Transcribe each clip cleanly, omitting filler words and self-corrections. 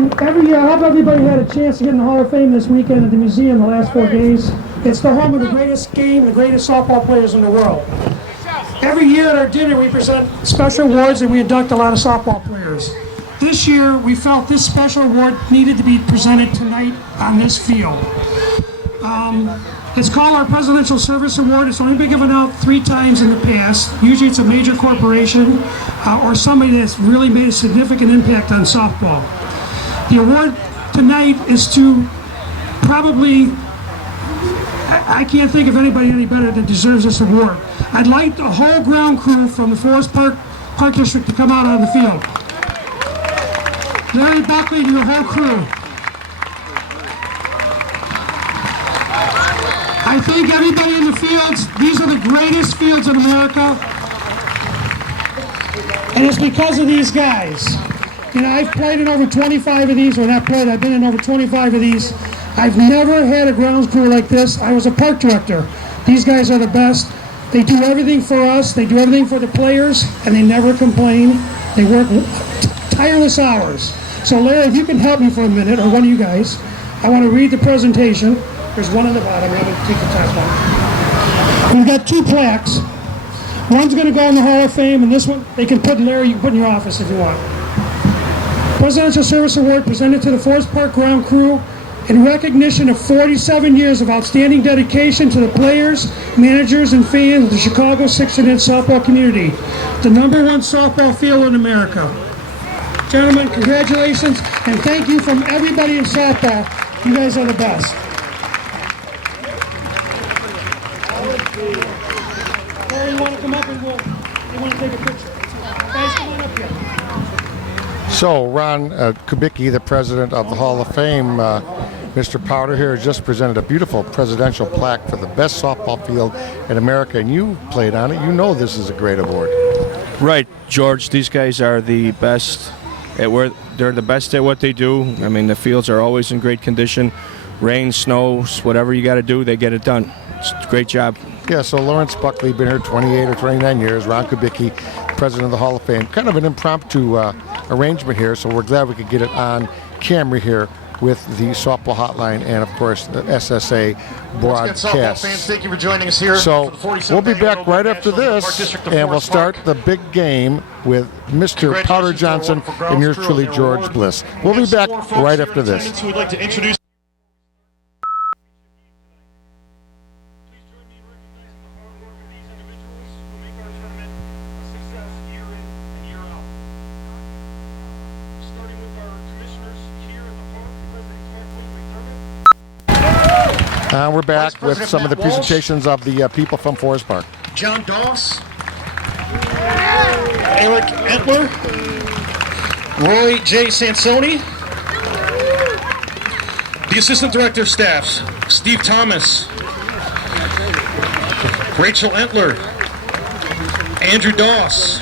Every year, I hope everybody had a chance to get in the Hall of Fame this weekend at the museum the last 4 days. It's the home of the greatest game, the greatest softball players in the world. Every year at our dinner, we present special awards and we induct a lot of softball players. This year, we felt this special award needed to be presented tonight on this field. It's called our Presidential Service Award. It's only been given out 3 times in the past. Usually it's a major corporation or somebody that's really made a significant impact on softball. The award tonight is to probably, I can't think of anybody any better that deserves this award. I'd like the whole ground crew from the Forest Park District to come out on the field. Larry Buckley and your whole crew. I think everybody in the fields, these are the greatest fields in America. And it's because of these guys. You know, I've played in over 25 of these, or not played, I've been in over 25 of these. I've never had a grounds crew like this. I was a park director. These guys are the best. They do everything for us, they do everything for the players, and they never complain. They work tireless hours. So Larry, if you can help me for a minute, or one of you guys, I want to read the presentation. There's one on the bottom. I'm going to take the top one. We've got 2 plaques. One's going to go in the Hall of Fame, and this one, they can put, Larry, you can put in your office if you want. Presidential Service Award presented to the Forest Park ground crew in recognition of 47 years of outstanding dedication to the players, managers, and fans of the Chicago 6-inch softball community, the #1 softball field in America. Gentlemen, congratulations, and thank you from everybody in softball. You guys are the best. Larry, you want to come up and they want to take a picture. Guys, come on up here. So, Ron Kubicki, the president of the Hall of Fame, Mr. Powder here has just presented a beautiful presidential plaque for the best softball field in America, and you played on it. You know this is a great award. Right, George. These guys are the best they're the best at what they do. I mean, the fields are always in great condition. Rain, snow, whatever you got to do, they get it done. It's a great job. Yeah, so Lawrence Buckley, been here 28 or 29 years. Ron Kubicki, president of the Hall of Fame. Kind of an impromptu arrangement here, so we're glad we could get it on camera here with the softball hotline and, of course, the SSA broadcast. Softball fans, thank you for joining us here. So we'll be back right after this, and we'll start the big game with Mr. Powder Johnson and yours truly, George Bliss. We'll be back right after this. We'd like to introduce we're back with some of the presentations of the people from Forest Park. John Doss, Eric Entler, Roy J. Sansoni, the Assistant Director of Staffs, Steve Thomas, Rachel Entler, Andrew Doss,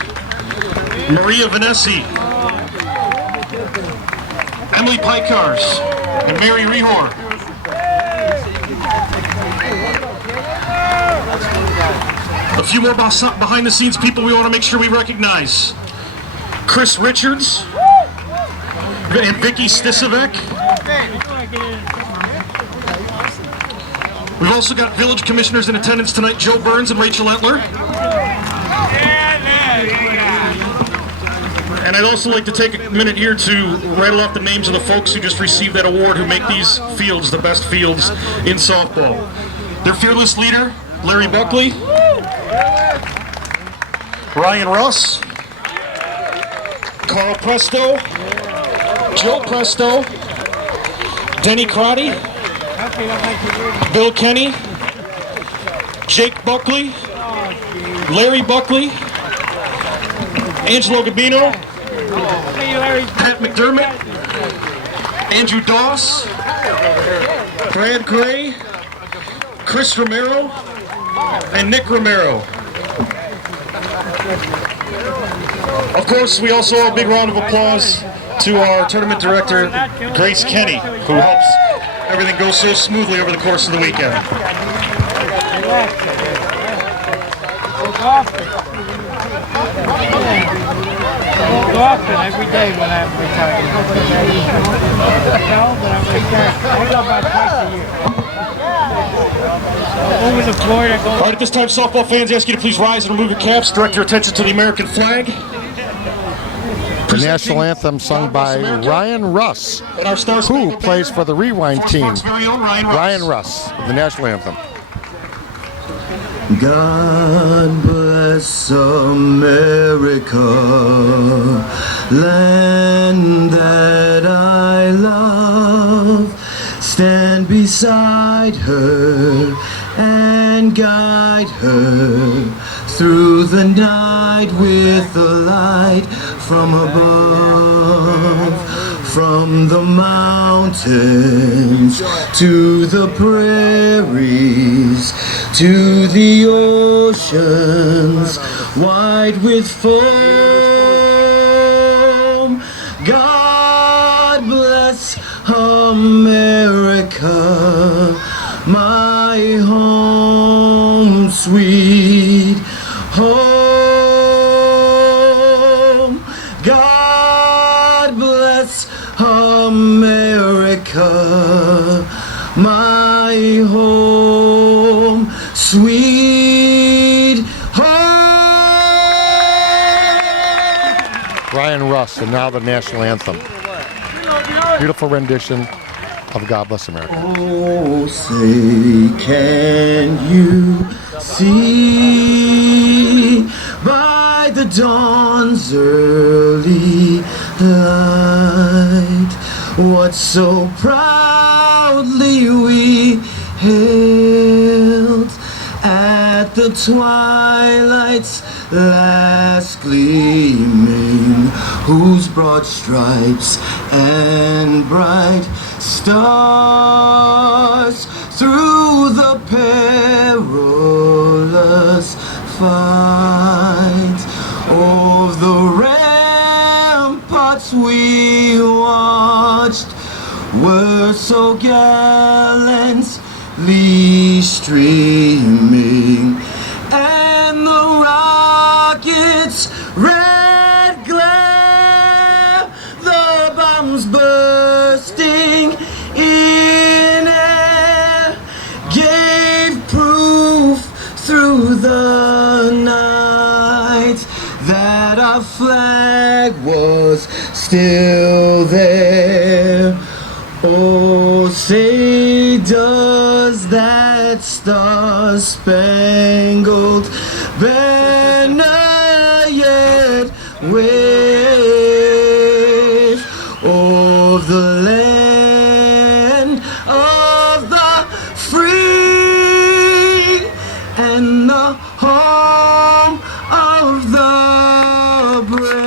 Maria Vanesi, Emily Pikars, and Mary Rehor. A few more behind-the-scenes people we want to make sure we recognize. Chris Richards and Vicky Stisevec. We've also got village commissioners in attendance tonight, Joe Burns and Rachel Entler. And I'd also like to take a minute here to rattle off the names of the folks who just received that award, who make these fields the best fields in softball. Their fearless leader, Larry Buckley, Ryan Russ, Carl Presto, Joe Presto, Denny Crotty, Bill Kenny, Jake Buckley, Larry Buckley, Angelo Gabino, Pat McDermott, Andrew Doss, Brad Gray, Chris Romero, and Nick Romero. Of course, we also owe a big round of applause to our tournament director, Grace Kenny, who helps everything go so smoothly over the course of the weekend. Often, every day when I'm retired. No, but I'm retired. I go about twice a year. Over to Florida, go. All right, at this time, softball fans, ask you to please rise and remove your caps. Direct your attention to the American flag. The national anthem sung by Ryan Russ, And our star who plays for the Rewind team. Fox very own Ryan Russ, the national anthem. God bless America, land that I love. Stand beside her and guide her through the night with the light from above. From the mountains to the prairies to the oceans wide with foam. God bless America, my home, sweet home. God bless America, my home, sweet home. Ryan Russ, and now the national anthem. Beautiful rendition of God Bless America. Oh, say, can you see by the dawn's early light what so proudly we hailed at the twilight's last gleaming, whose broad stripes and bright stars through the perilous fight of the ramparts we watched were so gallantly streaming, and the rockets' red glare, the bombs bursting in air, gave proof through the night that our flag was still there. Oh, say, does that star-spangled banner yet wave o'er the land of the free and the home of the brave?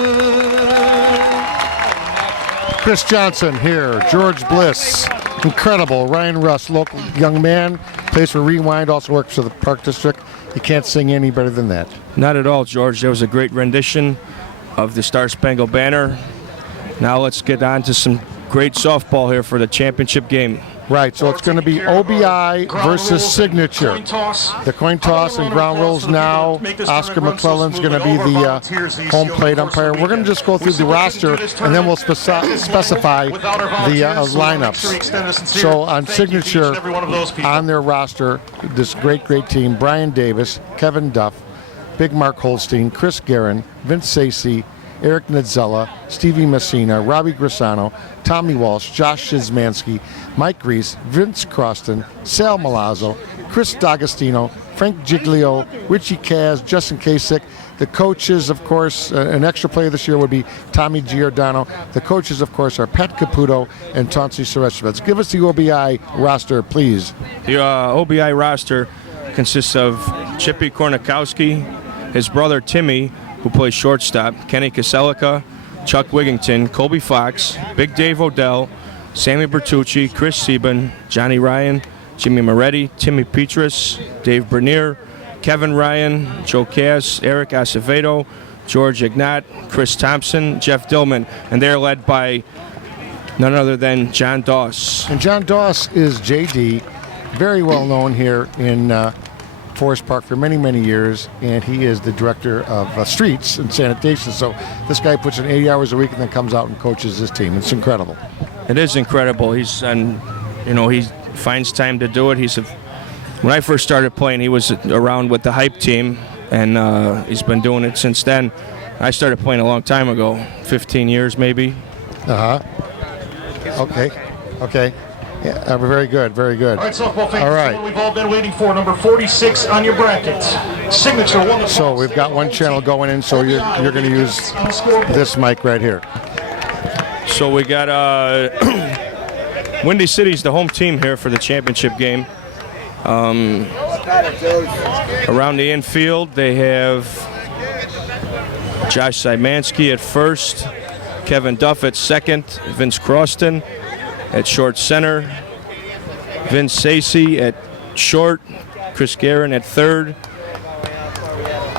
Chris Johnson here, George Bliss, incredible. Ryan Russ, local young man, plays for Rewind, also works for the Park District. You can't sing any better than that. Not at all, George. That was a great rendition of the Star Spangled Banner. Now let's get on to some great softball here for the championship game. Right, so it's going to be OBI versus Signature. The coin toss and ground rules now. Oscar McClellan's going to be the home plate umpire. We're going to just go through the roster, and then we'll specify the lineups. So on Signature, on their roster, this great team, Brian Davis, Kevin Duff, Big Mark Holstein, Chris Guerin, Vince Sacy, Eric Nadzella, Stevie Messina, Robbie Grisano, Tommy Walsh, Josh Shizmansky, Mike Reese, Vince Croston, Sal Malazzo, Chris D'Agostino, Frank Giglio, Richie Kaz, Justin Kasich. The coaches, of course, an extra player this year would be Tommy Giordano. The coaches, of course, are Pat Caputo and Tansy Sereshevitz. Give us the OBI roster, please. The OBI roster consists of Chippy Kornikowski, his brother Timmy, who plays shortstop, Kenny Kaselica, Chuck Wigington, Colby Fox, Big Dave Odell, Sammy Bertucci, Chris Sieben, Johnny Ryan, Jimmy Moretti, Timmy Petrus, Dave Bernier, Kevin Ryan, Joe Cass, Eric Acevedo, George Ignat, Chris Thompson, Jeff Dillman, and they're led by none other than John Doss. And John Doss is JD, very well known here in Forest Park for many, many years, and he is the director of streets and sanitation. So this guy puts in 80 hours a week and then comes out and coaches his team. It's incredible. It is incredible. He finds time to do it. When I first started playing, he was around with the hype team, and he's been doing it since then. I started playing a long time ago, 15 years maybe. Okay. Yeah, very good, very good. All right, softball fans, All right. what we've all been waiting for, number 46 on your bracket. Signature won the So we've got one channel going in, so you're going to use this mic right here. So we got Windy City's the home team here for the championship game. Around the infield, they have Josh Szymanski at first, Kevin Duff at second, Vince Croston at short center, Vince Sacy at short, Chris Guerin at third,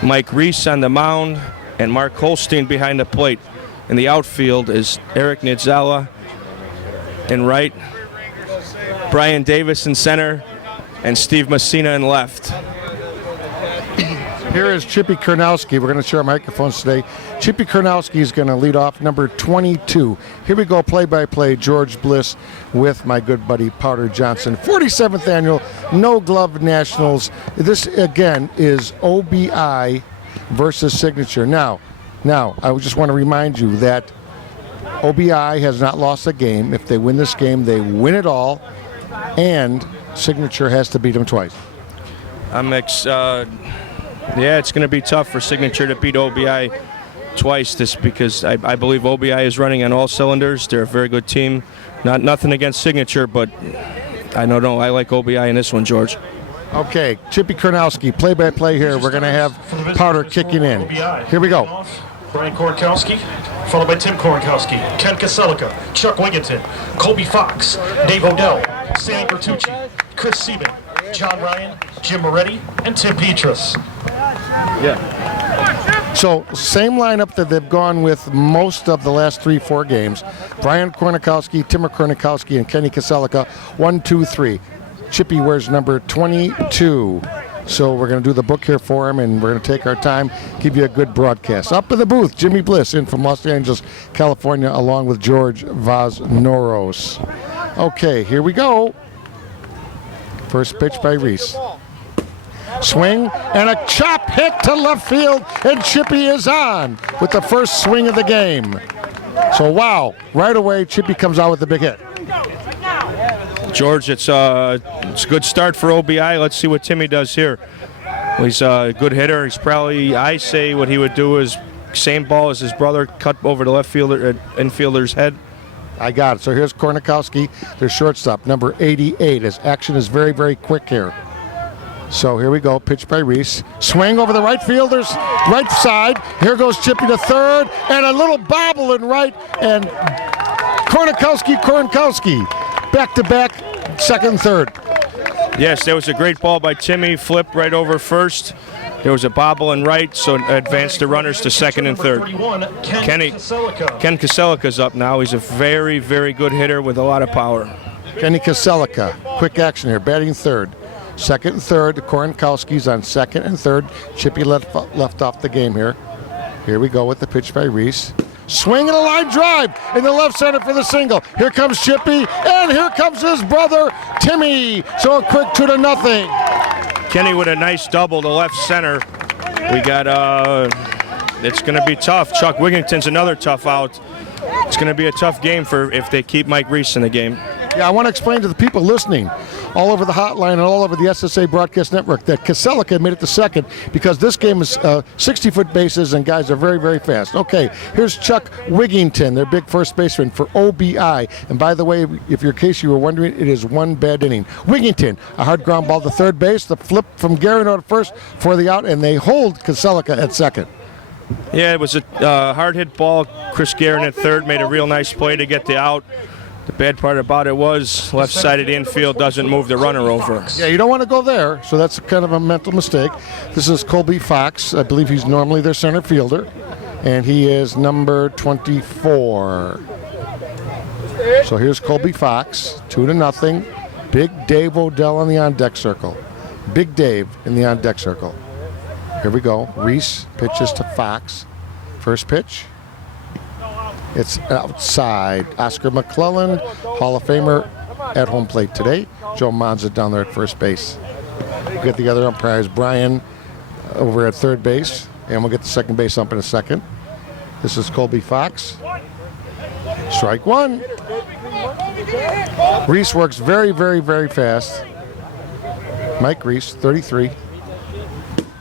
Mike Reese on the mound, and Mark Holstein behind the plate. In the outfield is Eric Nitzala in right, Brian Davis in center, and Steve Messina in left. Here is Chippy Karnowski. We're going to share microphones today. Chippy Karnowski is going to lead off, number 22. Here we go, play-by-play, George Bliss with my good buddy Powder Johnson. 47th annual No Glove Nationals. This, again, is OBI versus Signature. Now, I just want to remind you that OBI has not lost a game. If they win this game, they win it all, and Signature has to beat them twice. Yeah, it's going to be tough for Signature to beat OBI twice, because I believe OBI is running on all cylinders. They're a very good team. Nothing against Signature, but I don't know. I like OBI in this one, George. Okay, Chippy Karnowski, play-by-play here. We're going to have Powder kicking in. Here we go. Brian Kornkowski, followed by Tim Kornkowski, Ken Kaselika, Chuck Wigginton, Colby Fox, Dave Odell, Sam Bertucci, Chris Sieben, John Ryan, Jim Moretti, and Tim Petrus. So, same lineup that they've gone with most of the last 3-4 games. Brian Kornikowski, Tim Kornikowski, and Kenny Kaselika. 1, 2, 3. Chippy wears number 22. So we're going to do the book here for him, and we're going to take our time, give you a good broadcast. Up to the booth, Jimmy Bliss in from Los Angeles, California, along with George Vaznoros. Okay, here we go. First pitch by Reese. Swing and a chop hit to left field, and Chippy is on with the first swing of the game. So wow, right away Chippy comes out with a big hit. George, it's a good start for OBI. Let's see what Timmy does here. He's a good hitter. He's probably, I say what he would do is same ball as his brother, cut over the left fielder, infielder's head. I got it. So here's Kornikowski, their shortstop, number 88. His action is very, very quick here. So here we go, pitch by Reese. Swing over the right fielder's right side. Here goes Chippy to third, and a little bobble in right, and Kornikowski, back-to-back, second, third. Yes, there was a great ball by Timmy, flipped right over first. There was a bobble in right, so advanced the runners to second and third. Ken Kaselika's up now. He's a very, very good hitter with a lot of power. Kenny Kaselika, quick action here, batting third. Second and third, Kornkowski's on second and third. Chippy left off the game here. Here we go with the pitch by Reese. Swing and a line drive in the left center for the single. Here comes Chippy, and here comes his brother, Timmy. So a quick 2-0. Kenny with a nice double to left center. We got, it's going to be tough. Chuck Wigginton's another tough out. It's going to be a tough game if they keep Mike Reese in the game. Yeah, I want to explain to the people listening all over the hotline and all over the SSA Broadcast Network that Kaselika made it to second because this game is 60-foot bases and guys are very, very fast. Okay, here's Chuck Wigginton, their big first baseman for OBI. And by the way, if in case you were wondering, it is one bad inning. Wigginton, a hard ground ball to third base, the flip from Guerin to first for the out, and they hold Kaselika at second. Yeah, it was a hard hit ball. Chris Guerin at third made a real nice play to get the out. The bad part about it was left side of the infield doesn't move the runner over. Yeah, you don't want to go there, so that's kind of a mental mistake. This is Colby Fox. I believe he's normally their center fielder, and he is number 24. So here's Colby Fox, 2-0. Big Dave Odell on the on-deck circle. Big Dave in the on-deck circle. Here we go. Reese pitches to Fox. First pitch. It's outside. Oscar McClellan, Hall of Famer, at home plate today. Joe Monza down there at first base. We'll get the other umpires, Brian over at third base, and we'll get the second base ump in a second. This is Colby Fox. Strike one. Reese works very, very, very fast. Mike Reese, 33.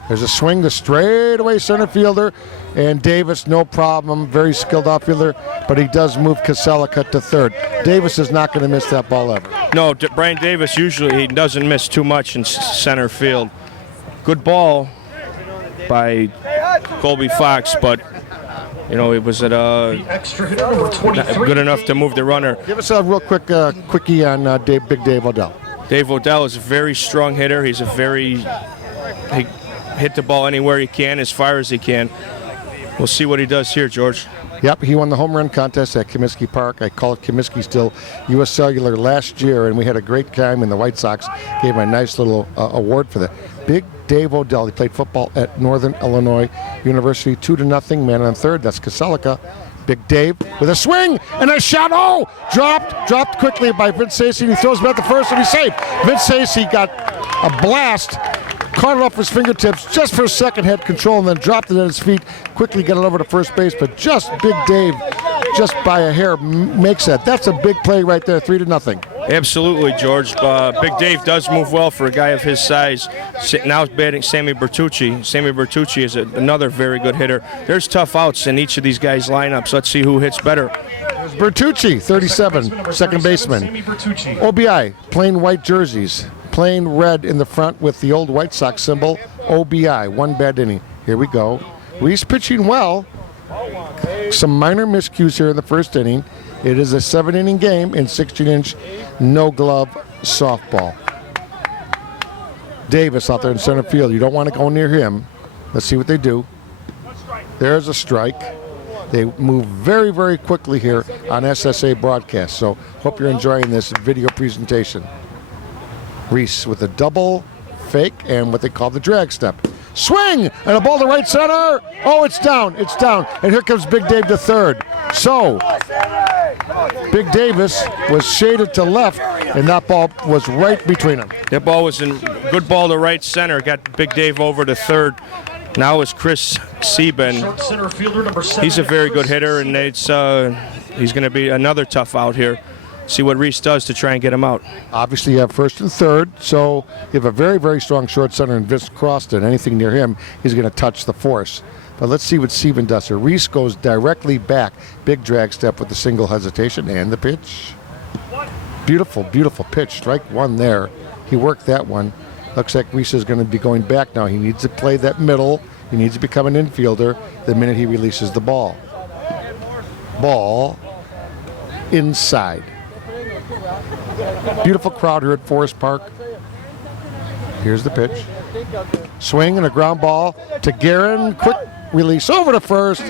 There's a swing to straightaway center fielder, and Davis, no problem, very skilled outfielder, but he does move Casella to third. Davis is not going to miss that ball ever. No, Brian Davis usually he doesn't miss too much in center field. Good ball by Colby Fox, but you know it was at Extra hitter number 23. good enough to move the runner. Give us a real quick quickie on Big Dave Odell. Dave Odell is a very strong hitter. He hit the ball anywhere he can, as far as he can. We'll see what he does here, George. Yep, he won the home run contest at Comiskey Park. I call it Comiskey still. U.S. Cellular last year, and we had a great time, and the White Sox gave him a nice little award for that. Big Dave Odell, he played football at Northern Illinois University, 2-0, man on third. That's Kaselika. Big Dave with a swing and a shot. Oh, dropped quickly by Vince Stacey. He throws it at the first, and he's safe. Vince Stacey got a blast. Caught it off his fingertips just for a second, had control, and then dropped it at his feet. Quickly got it over to first base, but just Big Dave, just by a hair, makes that. That's a big play right there, 3-0. Absolutely, George. Big Dave does move well for a guy of his size. Now batting Sammy Bertucci. Sammy Bertucci is another very good hitter. There's tough outs in each of these guys' lineups. Let's see who hits better. There's Bertucci, 37, second baseman. Sammy Bertucci. OBI, plain white jerseys. Plain red in the front with the old White Sox symbol, OBI, one bad inning. Here we go. Reese pitching well. Some minor miscues here in the first inning. It is a 7-inning game in 16-inch no-glove softball. Davis out there in center field. You don't want to go near him. Let's see what they do. There's a strike. They move very, very quickly here on SSA broadcast. So hope you're enjoying this video presentation. Reese with a double fake and what they call the drag step. Swing and a ball to right center. Oh, it's down. And here comes Big Dave to third. So Big Davis was shaded to left, and that ball was right between them. That ball was in good ball to right center. Got Big Dave over to third. Now is Chris Sieben. Short center fielder number 7. He's a very good hitter, and he's going to be another tough out here. See what Reese does to try and get him out. Obviously, you have first and third, so you have a very, very strong short center in Vince Croston. Anything near him, he's going to touch the force. But let's see what Steven does here. Reese goes directly back. Big drag step with the single hesitation and the pitch. Beautiful, beautiful pitch. Strike one there. He worked that one. Looks like Reese is going to be going back now. He needs to play that middle. He needs to become an infielder the minute he releases the ball. Ball inside. Beautiful crowd here at Forest Park. Here's the pitch. Swing and a ground ball to Guerin. Quick release over to first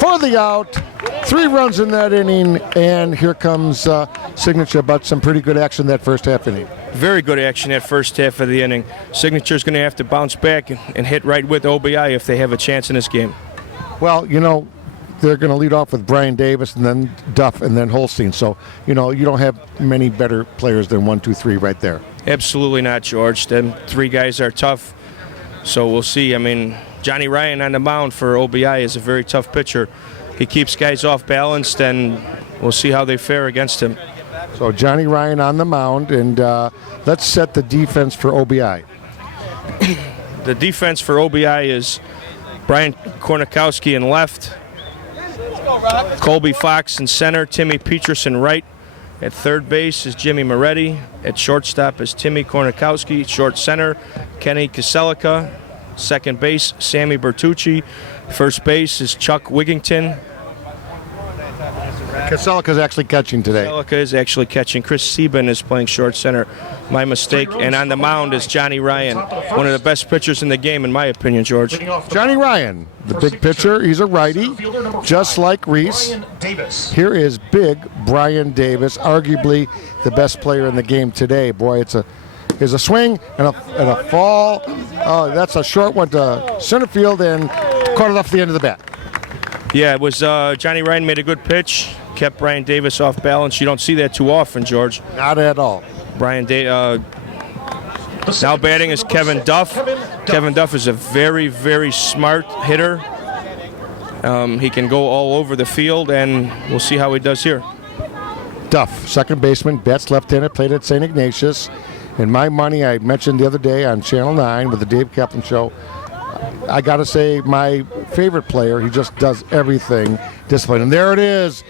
for the out. 3 runs in that inning, and here comes Signature, but some pretty good action that first half inning. Very good action that first half of the inning. Signature's going to have to bounce back and hit right with OBI if they have a chance in this game. Well, you know, they're going to lead off with Brian Davis and then Duff and then Holstein. So, you know, you don't have many better players than 1, 2, 3 right there. Absolutely not, George. Them 3 guys are tough. So we'll see. I mean, Johnny Ryan on the mound for OBI is a very tough pitcher. He keeps guys off balanced, and we'll see how they fare against him. So Johnny Ryan on the mound, and let's set the defense for OBI. The defense for OBI is Brian Kornikowski in left, Colby Fox in center, Timmy Peterson right. At third base is Jimmy Moretti. At shortstop is Timmy Kornikowski. Short center, Kenny Kaselika. Second base, Sammy Bertucci. First base is Chuck Wigington. Kaselika's actually catching today. Kaselika is actually catching. Chris Sieben is playing short center. My mistake. And on the mound is Johnny Ryan, one of the best pitchers in the game, in my opinion, George. Johnny Ryan, the big pitcher. He's a righty, just like Reese. Here is big Brian Davis, arguably the best player in the game today. Boy, it's a Here's a swing and a fall. That's a short one to center field and caught it off the end of the bat. Yeah, it was Johnny Ryan made a good pitch, kept Brian Davis off balance. You don't see that too often, George. Not at all. Now batting is Kevin Duff. Kevin Duff is a very, very smart hitter. He can go all over the field, and we'll see how he does here. Duff, second baseman, bats left-handed, played at St. Ignatius. And my money, I mentioned the other day on Channel 9 with the Dave Kaplan Show, I got to say my favorite player, he just does everything disciplined. And there it is,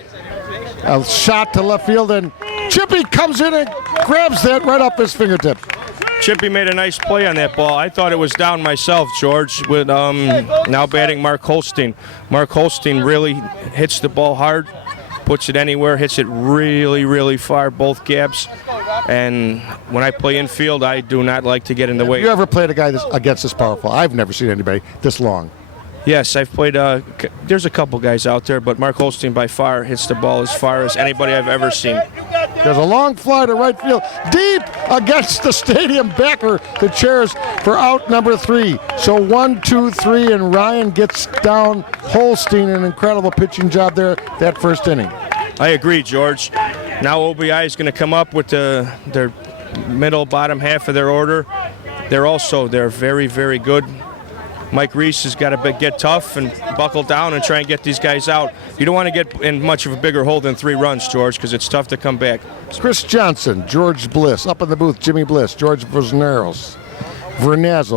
a shot to left field, and Chippy comes in and grabs that right off his fingertip. Chippy made a nice play on that ball. I thought it was down myself, George, with now batting Mark Holstein. Mark Holstein really hits the ball hard, puts it anywhere, hits it really, really far, both gaps. And when I play infield, I do not like to get in the way. Have you ever played a guy against this powerful? I've never seen anybody this long. Yes, I've played, there's a couple guys out there, but Mark Holstein by far hits the ball as far as anybody I've ever seen. There's a long fly to right field, deep against the stadium backer, the chairs for out number 3. So 1, 2, 3, and Ryan gets down Holstein. An incredible pitching job there that first inning. I agree, George. Now OBI is going to come up with their middle, bottom half of their order. They're very, very good. Mike Reese has got to get tough and buckle down and try and get these guys out. You don't want to get in much of a bigger hole than 3 runs, George, because it's tough to come back. Chris Johnson, George Bliss, up in the booth, Jimmy Bliss, George Vernazzo,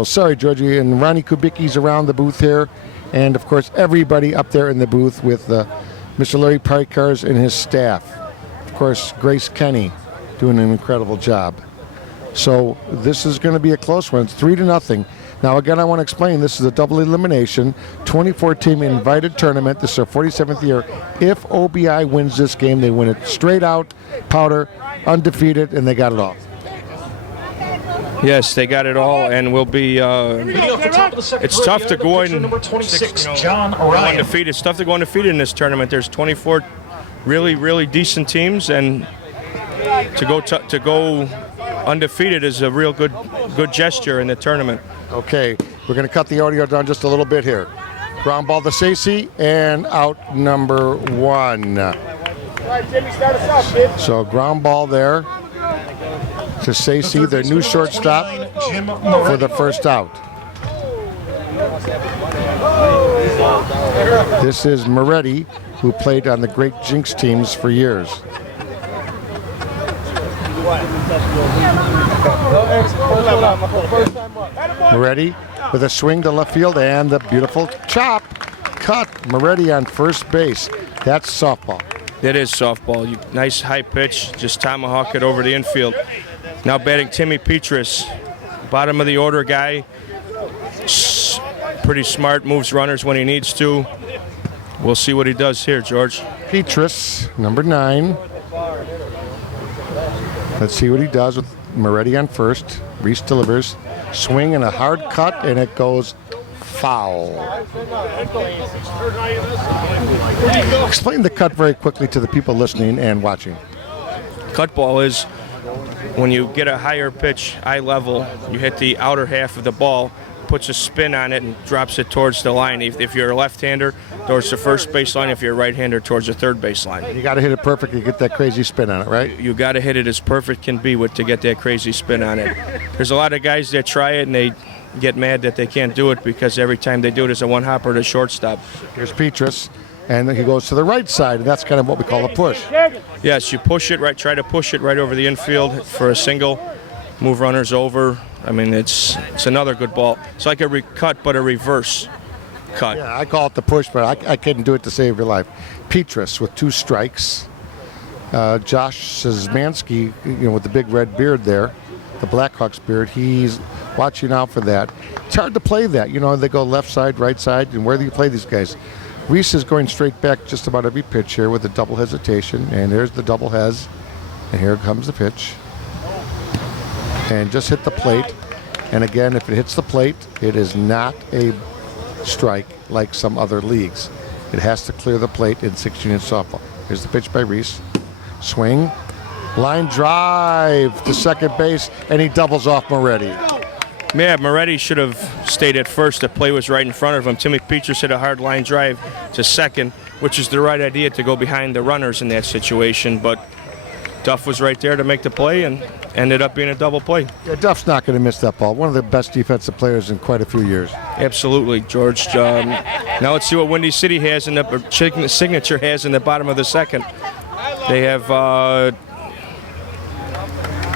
sorry, Georgie, and Ronnie Kubicki's around the booth here. And, of course, everybody up there in the booth with Mr. Larry Pikars and his staff. Of course, Grace Kenny doing an incredible job. So this is going to be a close one. It's 3-0. Now, again, I want to explain, this is a double elimination, 24-team invited tournament. This is their 47th year. If OBI wins this game, they win it straight out, powder, undefeated, and they got it all. Yes, they got it all, and we'll be. It's tough to go in number 26, John Ryan. undefeated. It's tough to go undefeated in this tournament. There's 24 really, really decent teams, and to go undefeated is a real good gesture in the tournament. Okay, we're going to cut the audio down just a little bit here. Ground ball to Sacy, and out number 1. So ground ball there to Sacy, their new shortstop, for the first out. This is Moretti, who played on the great Jinx teams for years. Moretti with a swing to left field and the beautiful chop cut. Moretti on first base. That's softball. It is softball. Nice high pitch, just tomahawk it over the infield. Now batting Timmy Petrus, bottom of the order guy. Pretty smart, moves runners when he needs to. We'll see what he does here, George. Petrus, number 9. Let's see what he does with Moretti on first. Reese delivers. Swing and a hard cut, and it goes foul. Explain the cut very quickly to the people listening and watching. Cut ball is when you get a higher pitch, eye level, you hit the outer half of the ball, puts a spin on it and drops it towards the line. If you're a left-hander, towards the first base line. If you're a right-hander, towards the third base line. You got to hit it perfectly to get that crazy spin on it, right? You got to hit it as perfect can be to get that crazy spin on it. There's a lot of guys that try it and they get mad that they can't do it because every time they do it, it's a one-hopper to shortstop. Here's Petrus, and he goes to the right side, and that's kind of what we call a push. Yes, you push it right. Try to push it right over the infield for a single. Move runners over. I mean, it's another good ball. It's like a cut, but a reverse cut. Yeah, I call it the push, but I couldn't do it to save your life. Petrus with 2 strikes. Josh Szymanski, with the big red beard there, the Blackhawks beard, he's watching out for that. It's hard to play that. They go left side, right side, and where do you play these guys? Reese is going straight back just about every pitch here with a double hesitation, and there's the double hes, and here comes the pitch. And just hit the plate. And again, if it hits the plate, it is not a strike like some other leagues. It has to clear the plate in 16-inch softball. Here's the pitch by Reese. Swing Line drive to second base, and he doubles off Moretti. Yeah, Moretti should have stayed at first. The play was right in front of him. Timmy Petras hit a hard line drive to second, which is the right idea to go behind the runners in that situation. But Duff was right there to make the play and ended up being a double play. Yeah, Duff's not going to miss that ball. One of the best defensive players in quite a few years. Absolutely, George. Now let's see what Windy City has in the Signature has in the bottom of the second. They have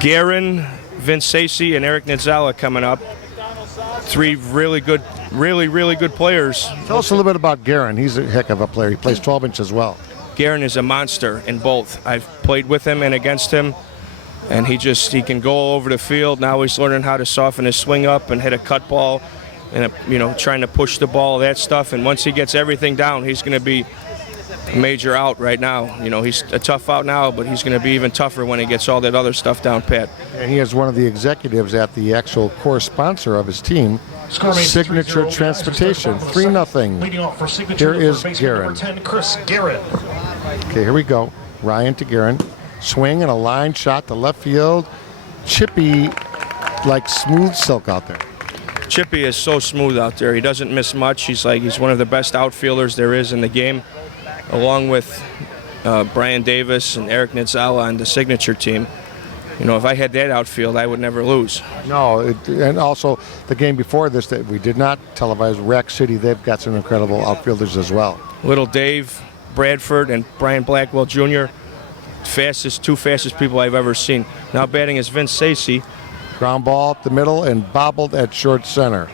Guerin, Vince Sacy, and Eric Nizzala coming up. Three really good players. Tell us a little bit about Guerin. He's a heck of a player. He plays 12 inch as well. Guerin is a monster in both. I've played with him and against him, and he can go all over the field. Now he's learning how to soften his swing up and hit a cut ball, and trying to push the ball, that stuff. And once he gets everything down, he's going to be a major out right now. He's a tough out now, but he's going to be even tougher when he gets all that other stuff down pat. And he is one of the executives at the actual core sponsor of his team, Signature Transportation. 3-0. Leading off for Signature, Here is baseman Guerin. number 10, Chris Guerin. Okay, here we go. Ryan to Guerin. Swing and a line shot to left field. Chippy, like smooth silk out there. Chippy is so smooth out there. He doesn't miss much. He's one of the best outfielders there is in the game, along with Brian Davis and Eric Nizzala on the Signature team. If I had that outfield, I would never lose. No, and also the game before this that we did not televise, Rack City, they've got some incredible outfielders as well. Little Dave Bradford and Brian Blackwell Jr., two fastest people I've ever seen. Now batting is Vince Sacy. Ground ball up the middle and bobbled at short center.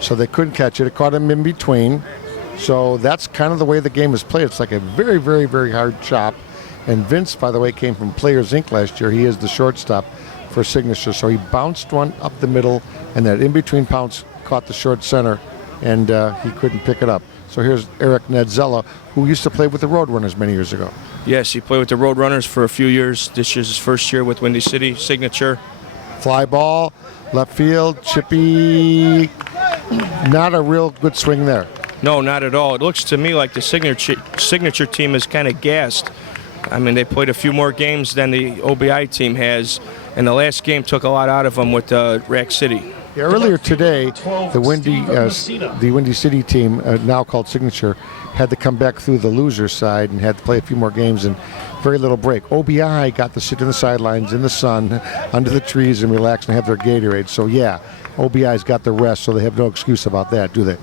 So they couldn't catch it. It caught him in between. So that's kind of the way the game is played. It's like a very, very, very hard chop. And Vince, by the way, came from Players Inc. last year. He is the shortstop for Signature. So he bounced one up the middle, and that in-between bounce caught the short center, and he couldn't pick it up. So here's Eric Nizzala, who used to play with the Roadrunners many years ago. Yes, he played with the Roadrunners for a few years. This year's his first year with Windy City Signature. Fly ball, left field, Chippy. Not a real good swing there. No, not at all. It looks to me like the Signature team is kind of gassed. They played a few more games than the OBI team has, and the last game took a lot out of them with Rack City. Yeah, earlier today, the Windy City team, now called Signature, had to come back through the loser side and had to play a few more games and very little break. OBI got to sit in the sidelines in the sun, under the trees, and relax and have their Gatorade. So yeah, OBI's got the rest, so they have no excuse about that, do they?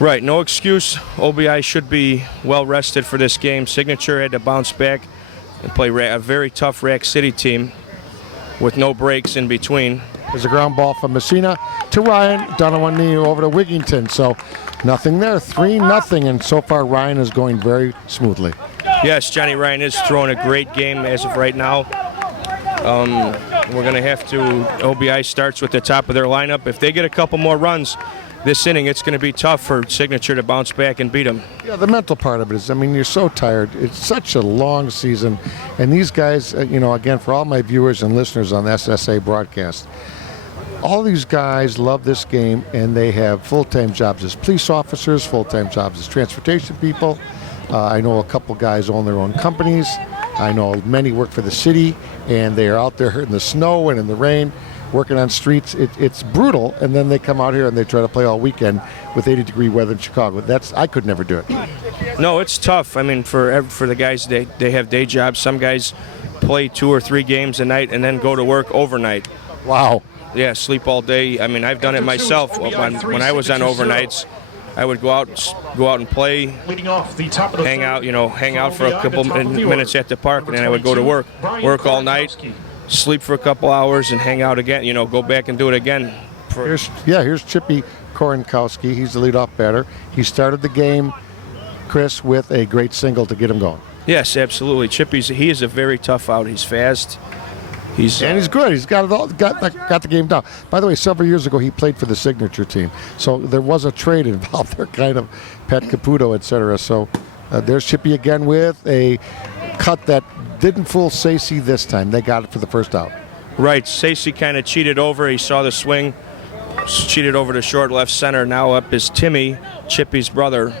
Right, no excuse. OBI should be well rested for this game. Signature had to bounce back and play a very tough Rack City team with no breaks in between. There's a ground ball from Messina to Ryan, down on one knee over to Wigington. So nothing there, 3-0, and so far Ryan is going very smoothly. Yes, Johnny Ryan is throwing a great game as of right now. We're going to have to, OBI starts with the top of their lineup. If they get a couple more runs this inning, it's going to be tough for Signature to bounce back and beat them. Yeah, the mental part of it is, you're so tired. It's such a long season. And these guys, again, for all my viewers and listeners on the SSA broadcast, all these guys love this game, and they have full-time jobs as police officers, full-time jobs as transportation people. I know a couple guys own their own companies. I know many work for the city, and they are out there in the snow and in the rain, working on streets. It's brutal, and then they come out here and they try to play all weekend with 80-degree weather in Chicago. I could never do it. No, it's tough. For the guys, they have day jobs. Some guys play 2 or 3 games a night and then go to work overnight. Wow. Yeah, sleep all day. I've done it myself. When I was on overnights, I would go out and play, hang out for a couple minutes at the park, and then I would go to work all night, sleep for a couple hours, and hang out again. Go back and do it again. Here's Chippy Korenkowski. He's the leadoff batter. He started the game, Chris, with a great single to get him going. Yes, absolutely. He is a very tough out. He's fast. He's good. He's got it all. Got the game down. By the way, several years ago he played for the Signature team, so there was a trade involved there, kind of Pat Caputo, etc. So there's Chippy again with a cut that didn't fool Sacy this time. They got it for the first out. Right. Sacy kind of cheated over. He saw the swing, cheated over to short left center. Now up is Timmy, Chippy's brother.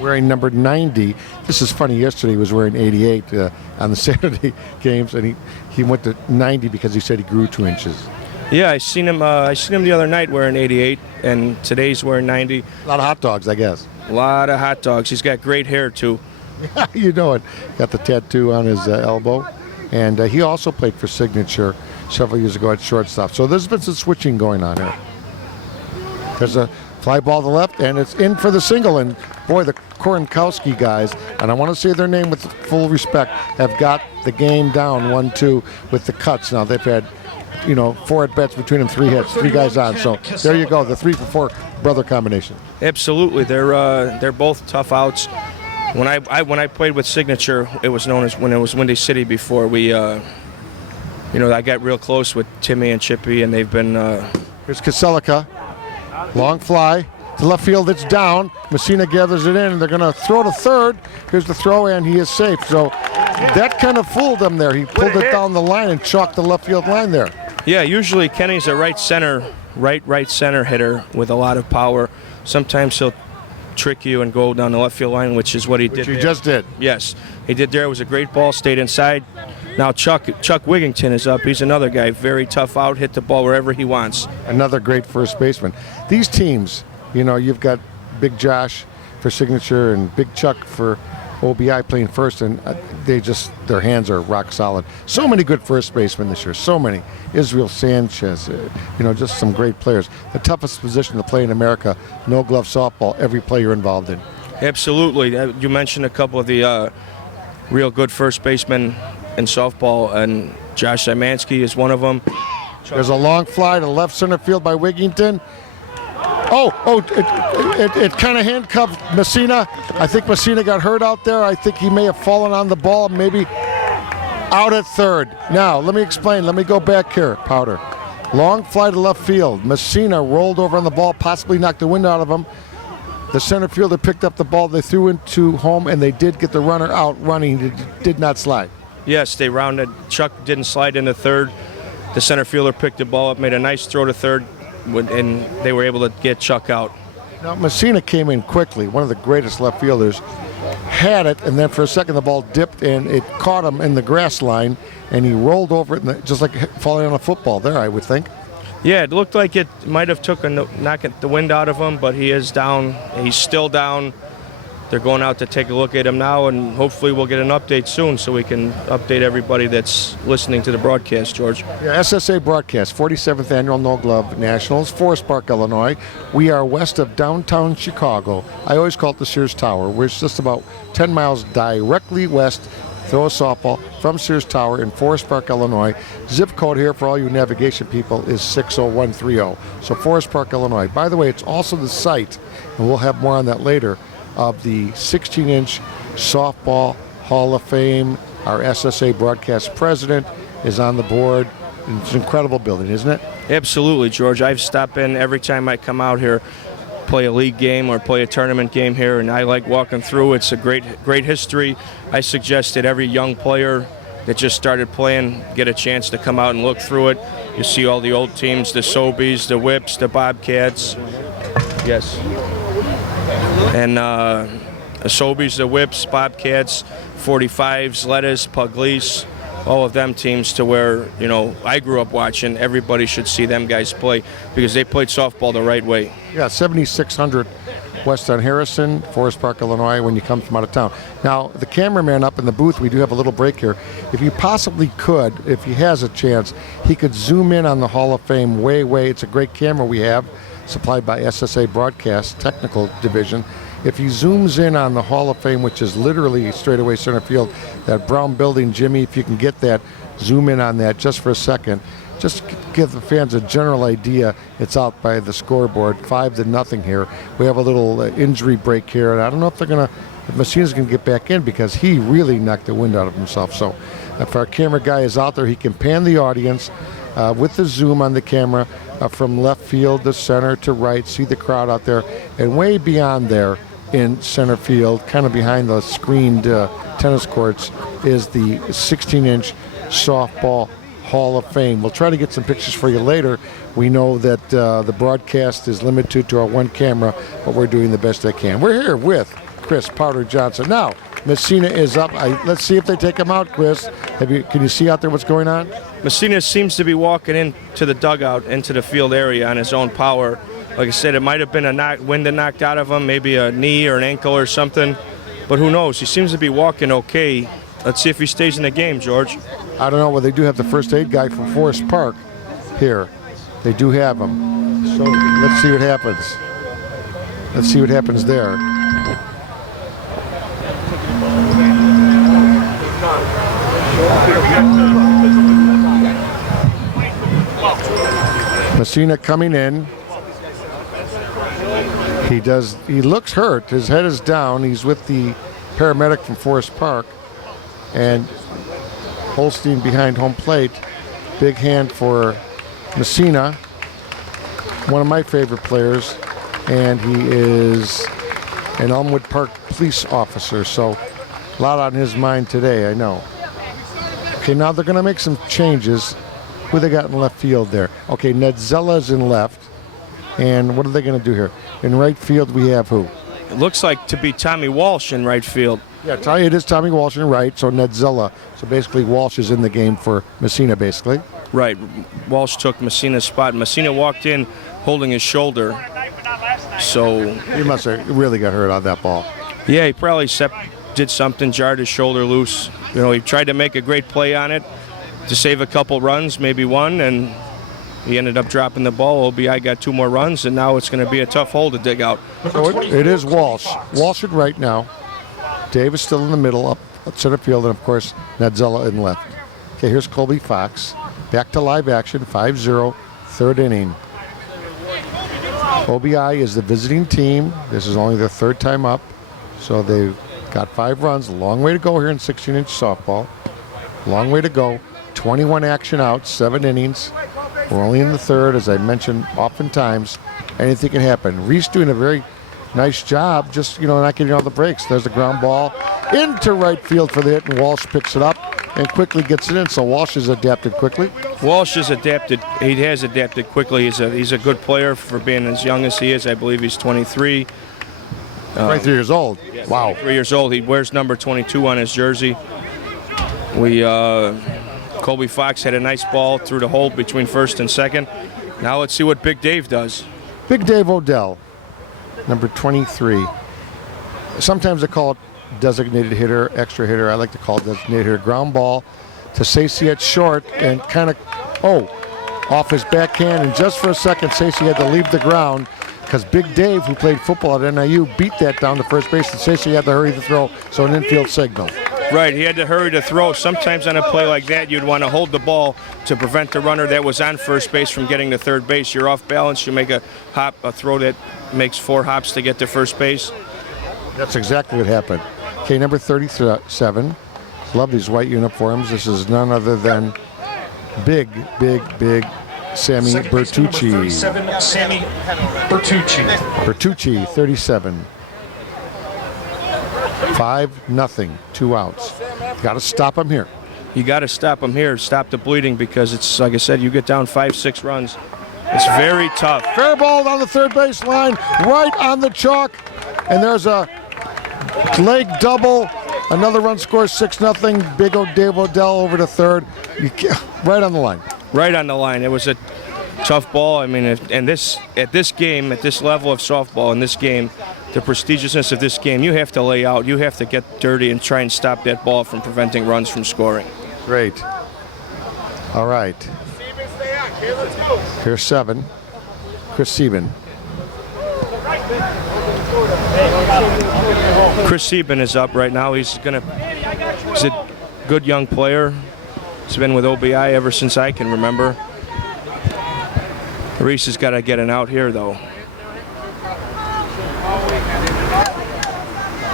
Wearing number 90. This is funny. Yesterday he was wearing 88 on the Saturday games, and he went to 90 because he said he grew 2 inches. Yeah, I seen him the other night wearing 88, and today's wearing 90. A lot of hot dogs, I guess. A lot of hot dogs. He's got great hair too. You know it. Got the tattoo on his elbow, and he also played for Signature several years ago at shortstop. So there's been some switching going on here. There's a fly ball to the left, and it's in for the single. And boy, the Koronkowski guys, and I want to say their name with full respect, have got the game down 1-2 with the cuts. Now they've had, 4 at bats between them, 3 hits, 3 guys on. So there you go, the 3-for-4 brother combination. Absolutely, they're both tough outs. When I played with Signature, it was known as when it was Windy City before. We, I got real close with Timmy and Chippy, and they've been. Here's Kaselica, long fly to left field. It's down. Messina gathers it in, and they're going to throw to third. Here's the throw, and he is safe. So that kind of fooled him there. He pulled it down the line and chalked the left field line there. Yeah, usually Kenny's a right center hitter with a lot of power. Sometimes he'll trick you and go down the left field line, which is what he did. Which he just did. Yes, he did there. It was a great ball, stayed inside. Now Chuck Wigington is up. He's another guy, very tough out, hit the ball wherever he wants. Another great first baseman. These teams, you've got Big Josh for Signature and Big Chuck for OBI playing first, and their hands are rock solid. So many good first basemen this year, so many. Israel Sanchez, just some great players. The toughest position to play in America, no glove softball, every player involved in. Absolutely. You mentioned a couple of the real good first basemen in softball, and Josh Szymanski is one of them. There's a long fly to left center field by Wigington. It kind of handcuffed Messina. I think Messina got hurt out there. I think he may have fallen on the ball, maybe out at third. Now, let me explain. Let me go back here, Powder. Long fly to left field. Messina rolled over on the ball, possibly knocked the wind out of him. The center fielder picked up the ball. They threw into home, and they did get the runner out running. It did not slide. Yes, they rounded. Chuck didn't slide into third. The center fielder picked the ball up, made a nice throw to third, and they were able to get Chuck out. Now, Messina came in quickly, one of the greatest left fielders, had it, and then for a second the ball dipped, and it caught him in the grass line, and he rolled over it, just like falling on a football there, I would think. Yeah, it looked like it might have knocked the wind out of him, but he is down. He's still down. They're going out to take a look at him now, and hopefully we'll get an update soon so we can update everybody that's listening to the broadcast, George. Yeah, SSA broadcast, 47th Annual No Glove Nationals, Forest Park, Illinois. We are west of downtown Chicago. I always call it the Sears Tower. We're just about 10 miles directly west, throw a softball, from Sears Tower in Forest Park, Illinois. Zip code here for all you navigation people is 60130. So Forest Park, Illinois. By the way, it's also the site, and we'll have more on that later, of the 16-inch Softball Hall of Fame. Our SSA broadcast president is on the board. It's an incredible building, isn't it? Absolutely, George. I've stopped in every time I come out here, play a league game or play a tournament game here, and I like walking through. It's a great history. I suggest that every young player that just started playing get a chance to come out and look through it. You see all the old teams, the Sobies, the Whips, the Bobcats. Yes. And the Sobies, the Whips, Bobcats, 45s, Lettuce, Pugliese, all of them teams to where, I grew up watching. Everybody should see them guys play because they played softball the right way. Yeah, 7600 West on Harrison, Forest Park, Illinois, when you come from out of town. Now, the cameraman up in the booth, we do have a little break here. If you possibly could, if he has a chance, he could zoom in on the Hall of Fame way. It's a great camera we have, supplied by SSA Broadcast Technical Division. If he zooms in on the Hall of Fame, which is literally straight away center field, that brown building, Jimmy, if you can get that, zoom in on that just for a second. Just give the fans a general idea. It's out by the scoreboard, 5-0 here. We have a little injury break here, and I don't know if Messina's going to get back in because he really knocked the wind out of himself. So if our camera guy is out there, he can pan the audience with the zoom on the camera from left field to center to right, see the crowd out there, and way beyond there in center field, kind of behind the screened tennis courts, is the 16-inch Softball Hall of Fame. We'll try to get some pictures for you later. We know that the broadcast is limited to our one camera, but we're doing the best I can. We're here with Chris Powder Johnson. Now, Messina is up. Let's see if they take him out, Chris. Can you see out there what's going on? Messina seems to be walking into the dugout, into the field area on his own power. Like I said, it might have been a wind that knocked out of him, maybe a knee or an ankle or something. But who knows? He seems to be walking okay. Let's see if he stays in the game, George. I don't know. Well, they do have the first aid guy from Forest Park here. They do have him. So let's see what happens. Let's see what happens there. Messina coming in. He looks hurt. His head is down. He's with the paramedic from Forest Park. And Holstein behind home plate. Big hand for Messina. One of my favorite players. And he is an Elmwood Park police officer. So a lot on his mind today, I know. Okay, now they're going to make some changes. Who they got in left field there? Okay, Nedzella's in left. And what are they going to do here? In right field, we have who? It looks like to be Tommy Walsh in right field. Yeah, it is Tommy Walsh in right, so Nedzella. So basically, Walsh is in the game for Messina, basically. Right. Walsh took Messina's spot. Messina walked in holding his shoulder. So he must have really got hurt on that ball. Yeah, he probably did something, jarred his shoulder loose. You know, he tried to make a great play on it to save a couple runs, maybe one, and he ended up dropping the ball. OBI got 2 more runs, and now it's going to be a tough hole to dig out. So it is Walsh. Walsh at right now. Dave is still in the middle, up at center field, and of course, Nedzella in left. Okay, here's Colby Fox. Back to live action, 5-0, third inning. OBI is the visiting team. This is only their third time up. So they've got 5 runs. Long way to go here in 16-inch softball. Long way to go. 21 action outs, 7 innings. We're only in the third, as I mentioned oftentimes. Anything can happen. Reese doing a very nice job, just, not getting all the breaks. There's a ground ball into right field for the hit, and Walsh picks it up and quickly gets it in. So Walsh has adapted quickly. Walsh has adapted. He has adapted quickly. He's a good player for being as young as he is. I believe he's 23. 23 years old. Yeah, wow. 23 years old. He wears number 22 on his jersey. Colby Fox had a nice ball through the hole between first and second. Now let's see what Big Dave does. Big Dave Odell, number 23. Sometimes they call it designated hitter, extra hitter. I like to call it designated hitter. Ground ball to Stacey at short and kind of, off his backhand. And just for a second, Stacey had to leave the ground because Big Dave, who played football at NIU, beat that down to first base. And Stacey had to hurry to throw, so an infield signal. Right, he had to hurry to throw. Sometimes on a play like that, you'd want to hold the ball to prevent the runner that was on first base from getting to third base. You're off balance, you make a throw that makes 4 hops to get to first base. That's exactly what happened. Okay, number 37. Love these white uniforms. This is none other than big Sammy Bertucci. 37, Sammy Bertucci. Bertucci, 37. 5-0, 2 outs. Got to stop him here. You got to stop him here, stop the bleeding, because it's, like I said, you get down 5-6 runs. It's very tough. Fair ball on the third base line, right on the chalk. And there's a leg double. Another run scores 6-0. Big Dave Odell over to third. Right on the line. Right on the line. It was a tough ball. I mean, at this level of softball, in this game, the prestigiousness of this game, you have to lay out. You have to get dirty and try and stop that ball from preventing runs from scoring. Great. All right. Here's 7. Chris Sieben. Chris Sieben is up right now. He's a good young player. He's been with OBI ever since I can remember. Reese has got to get an out here, though.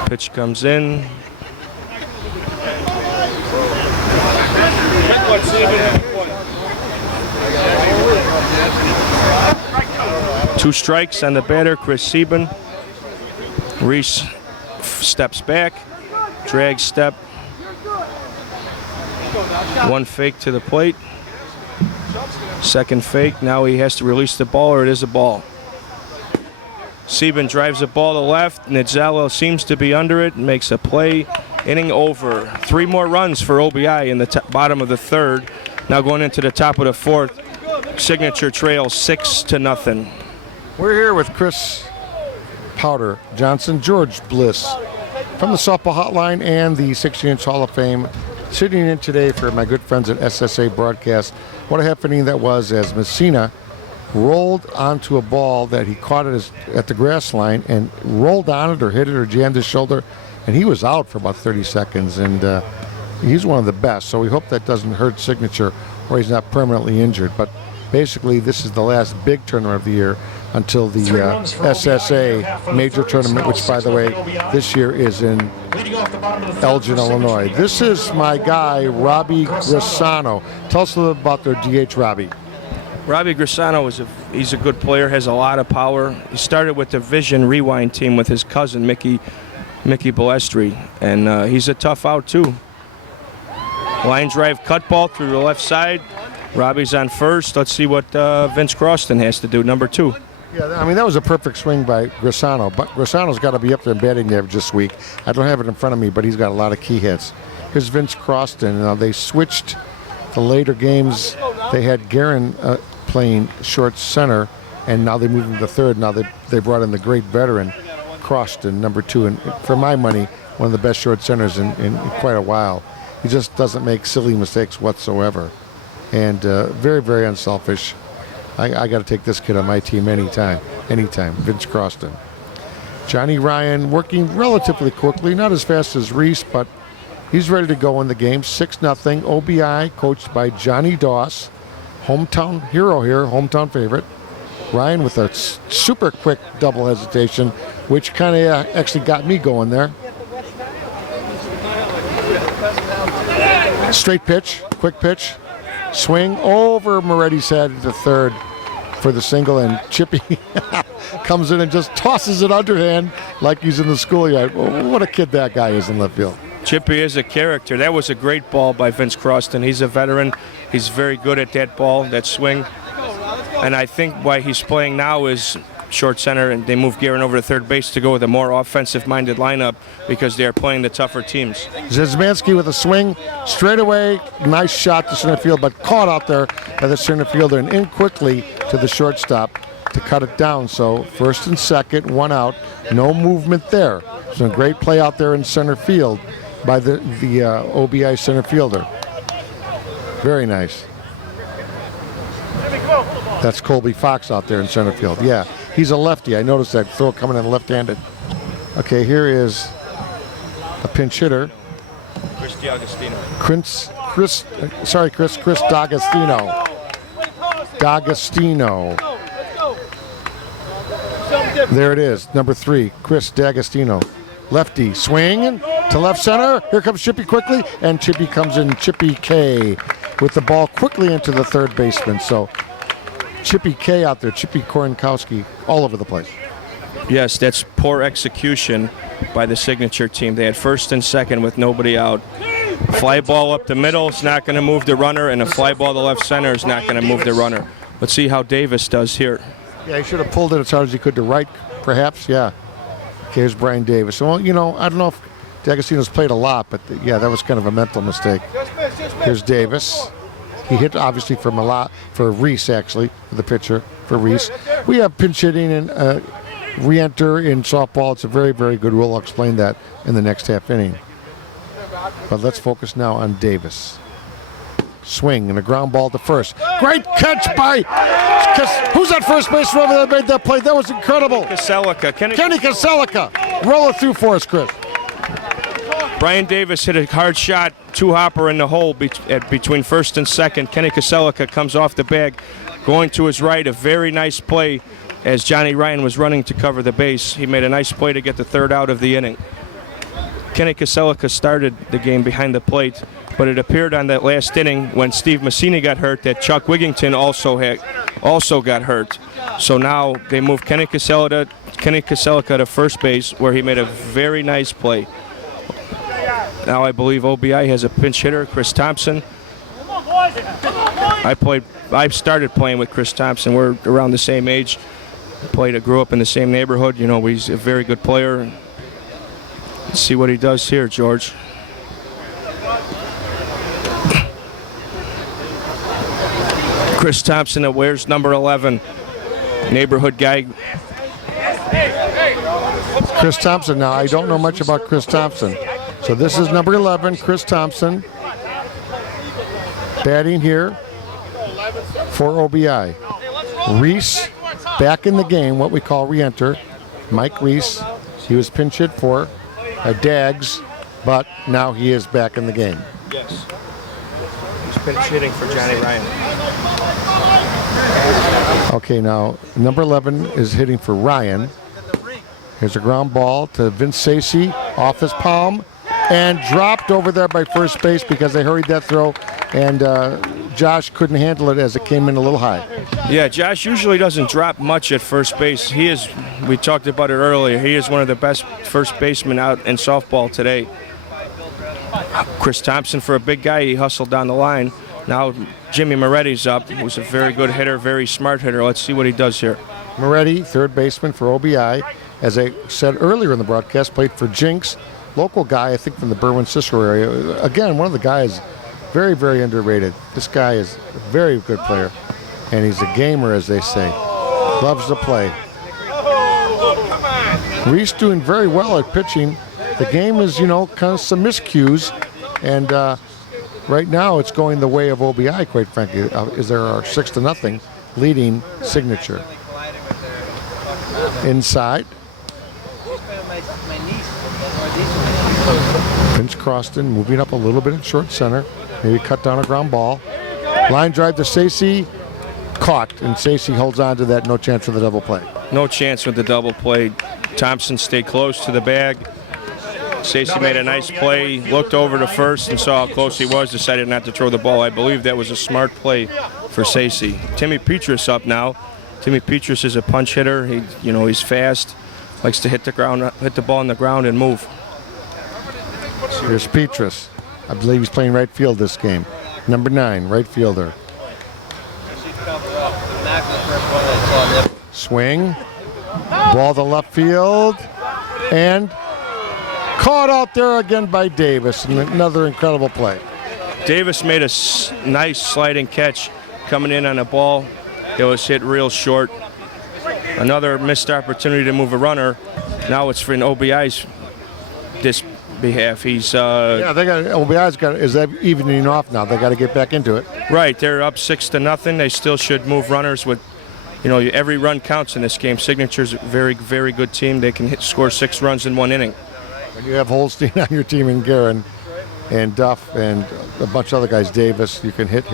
Pitch comes in. Two strikes on the batter, Chris Sieben. Reese steps back, drag step. 1 fake to the plate. Second fake. Now he has to release the ball, or it is a ball. Sieben drives the ball to left. Nedzella seems to be under it, makes a play, Inning over. 3 more runs for OBI in the bottom of the 3rd. Now going into the top of the 4th. Signature trail 6-0. We're here with Chris Powder Johnson, George Bliss from the Softball Hotline and the 60-inch Hall of Fame, sitting in today for my good friends at SSA Broadcast. What a happening that was as Messina rolled onto a ball that he caught at the grass line and rolled on it or hit it or jammed his shoulder, and he was out for about 30 seconds, and he's one of the best, so we hope that doesn't hurt Signature or he's not permanently injured. But basically, this is the last big tournament of the year until the SSA major tournament, which, by the way, this year is in Elgin, Illinois. This is my guy, Robbie Grisano. Tell us a little about their DH, Robbie. Robbie Grisano he's a good player, has a lot of power. He started with the Vision Rewind team with his cousin, Mickey Balestri, and he's a tough out, too. Line drive cut ball through the left side. Robbie's on first. Let's see what Vince Croston has to do, number 2. Yeah, I mean, that was a perfect swing by Grisano, but Grisano's got to be up there in batting average this week. I don't have it in front of me, but he's got a lot of key hits. Here's Vince Croston. They switched the later games. They had Guerin playing short center, and now they moved him to third. Now they brought in the great veteran, Croston, number 2, and for my money, one of the best short centers in quite a while. He just doesn't make silly mistakes whatsoever. And very, very unselfish. I got to take this kid on my team anytime. Vince Croston. Johnny Ryan working relatively quickly, not as fast as Reese, but he's ready to go in the game. 6-0. OBI, coached by Johnny Doss. Hometown hero here, hometown favorite. Ryan with a super quick double hesitation, which kind of actually got me going there. Straight pitch, quick pitch. Swing over Moretti's head to third for the single, and Chippy comes in and just tosses it underhand like he's in the schoolyard. What a kid that guy is in left field. Chippy is a character. That was a great ball by Vince Croston. He's a veteran. He's very good at that ball, that swing. And I think why he's playing now is short center, and they moved Guerin over to third base to go with a more offensive-minded lineup because they're playing the tougher teams. Zizmansky with a swing straight away. Nice shot to center field, but caught out there by the center fielder and in quickly to the shortstop to cut it down. So first and second, 1 out, no movement there. So a great play out there in center field by the OBI center fielder. Very nice. That's Colby Fox out there in center field. Yeah, he's a lefty. I noticed that throw coming in left-handed. Okay, here is a pinch hitter. Chris D'Agostino. Chris D'Agostino. There it is, number 3, Chris D'Agostino. Lefty, swing to left center. Here comes Chippy quickly, and Chippy comes in, Chippy K, with the ball quickly into the third baseman. So Chippy K out there, Chippy Korinkowski, all over the place. Yes, that's poor execution by the Signature team. They had first and second with nobody out. Fly ball up the middle is not going to move the runner, and a fly ball to left center is not going to move the runner. Let's see how Davis does here. Yeah, he should have pulled it as hard as he could to right, perhaps, yeah. Okay, here's Brian Davis. Well, you know, I don't know if D'Agostino's played a lot, but yeah, that was kind of a mental mistake. Here's Davis. He hit obviously for Reese, actually, the pitcher for Reese. We have pinch hitting and re-enter in softball. It's a very, very good rule. I'll explain that in the next half inning. But let's focus now on Davis. Swing and a ground ball to first. Great catch by, who's that first baseman over there that made that play? That was incredible. Kenny Kaselika. Roll it through for us, Chris. Brian Davis hit a hard shot, 2-hopper in the hole between first and second. Kenny Kaselika comes off the bag, going to his right. A very nice play as Johnny Ryan was running to cover the base. He made a nice play to get the third out of the inning. Kenny Kaselika started the game behind the plate, but it appeared on that last inning when Steve Massini got hurt that Chuck Wigington also got hurt. So now they moved Kenny Kaselika to first base, where he made a very nice play. Now I believe OBI has a pinch hitter, Chris Thompson. I started playing with Chris Thompson. We're around the same age. Grew up in the same neighborhood. You know, he's a very good player. Let's see what he does here, George. Chris Thompson that wears number 11. Neighborhood guy. Chris Thompson. Now, I don't know much about Chris Thompson. So this is number 11, Chris Thompson, batting here for OBI. Reese back in the game, what we call re-enter. Mike Reese, he was pinch hit for Dags, but now he is back in the game. Yes. He's pinch hitting for Johnny Ryan. Okay, now number 11 is hitting for Ryan. Here's a ground ball to Vince Sacy off his palm and dropped over there by first base because they hurried that throw, and Josh couldn't handle it as it came in a little high. Yeah, Josh usually doesn't drop much at first base. He is, we talked about it earlier, he is one of the best first basemen out in softball today. Chris Thompson, for a big guy, he hustled down the line. Now Jimmy Moretti's up, who's a very good hitter, very smart hitter. Let's see what he does here. Moretti, third baseman for OBI. As I said earlier in the broadcast, played for Jinx, local guy, I think from the Berwyn-Cicero area. Again, one of the guys, very, very underrated. This guy is a very good player, and he's a gamer, as they say. Loves to play. Reese doing very well at pitching. The game is, you know, kind of some miscues, and right now it's going the way of OBI, quite frankly, as there are 6-0 leading Signature. Inside. Vince Croston moving up a little bit in short center. Maybe cut down a ground ball. Line drive to Sacy. Caught, and Sacy holds on to that. No chance for the double play. No chance with the double play. Thompson stayed close to the bag. Sacy made a nice play, looked over to first and saw how close he was, decided not to throw the ball. I believe that was a smart play for Sacy. Timmy Petrus up now. Timmy Petrus is a punch hitter. He's fast, likes to hit the ball on the ground and move. Here's Petrus. I believe he's playing right field this game. Number 9, right fielder. Swing. Ball to left field. And caught out there again by Davis. Another incredible play. Davis made a nice sliding catch coming in on a ball. It was hit real short. Another missed opportunity to move a runner. Now it's for an OBI's behalf. He's OBI's is evening off now. They got to get back into it. Right, they're up 6-0. They still should move runners with, every run counts in this game. Signature's a very, very good team. They can score 6 runs in 1 inning. When you have Holstein on your team and Guerin and Duff and a bunch of other guys, Davis, you can hit.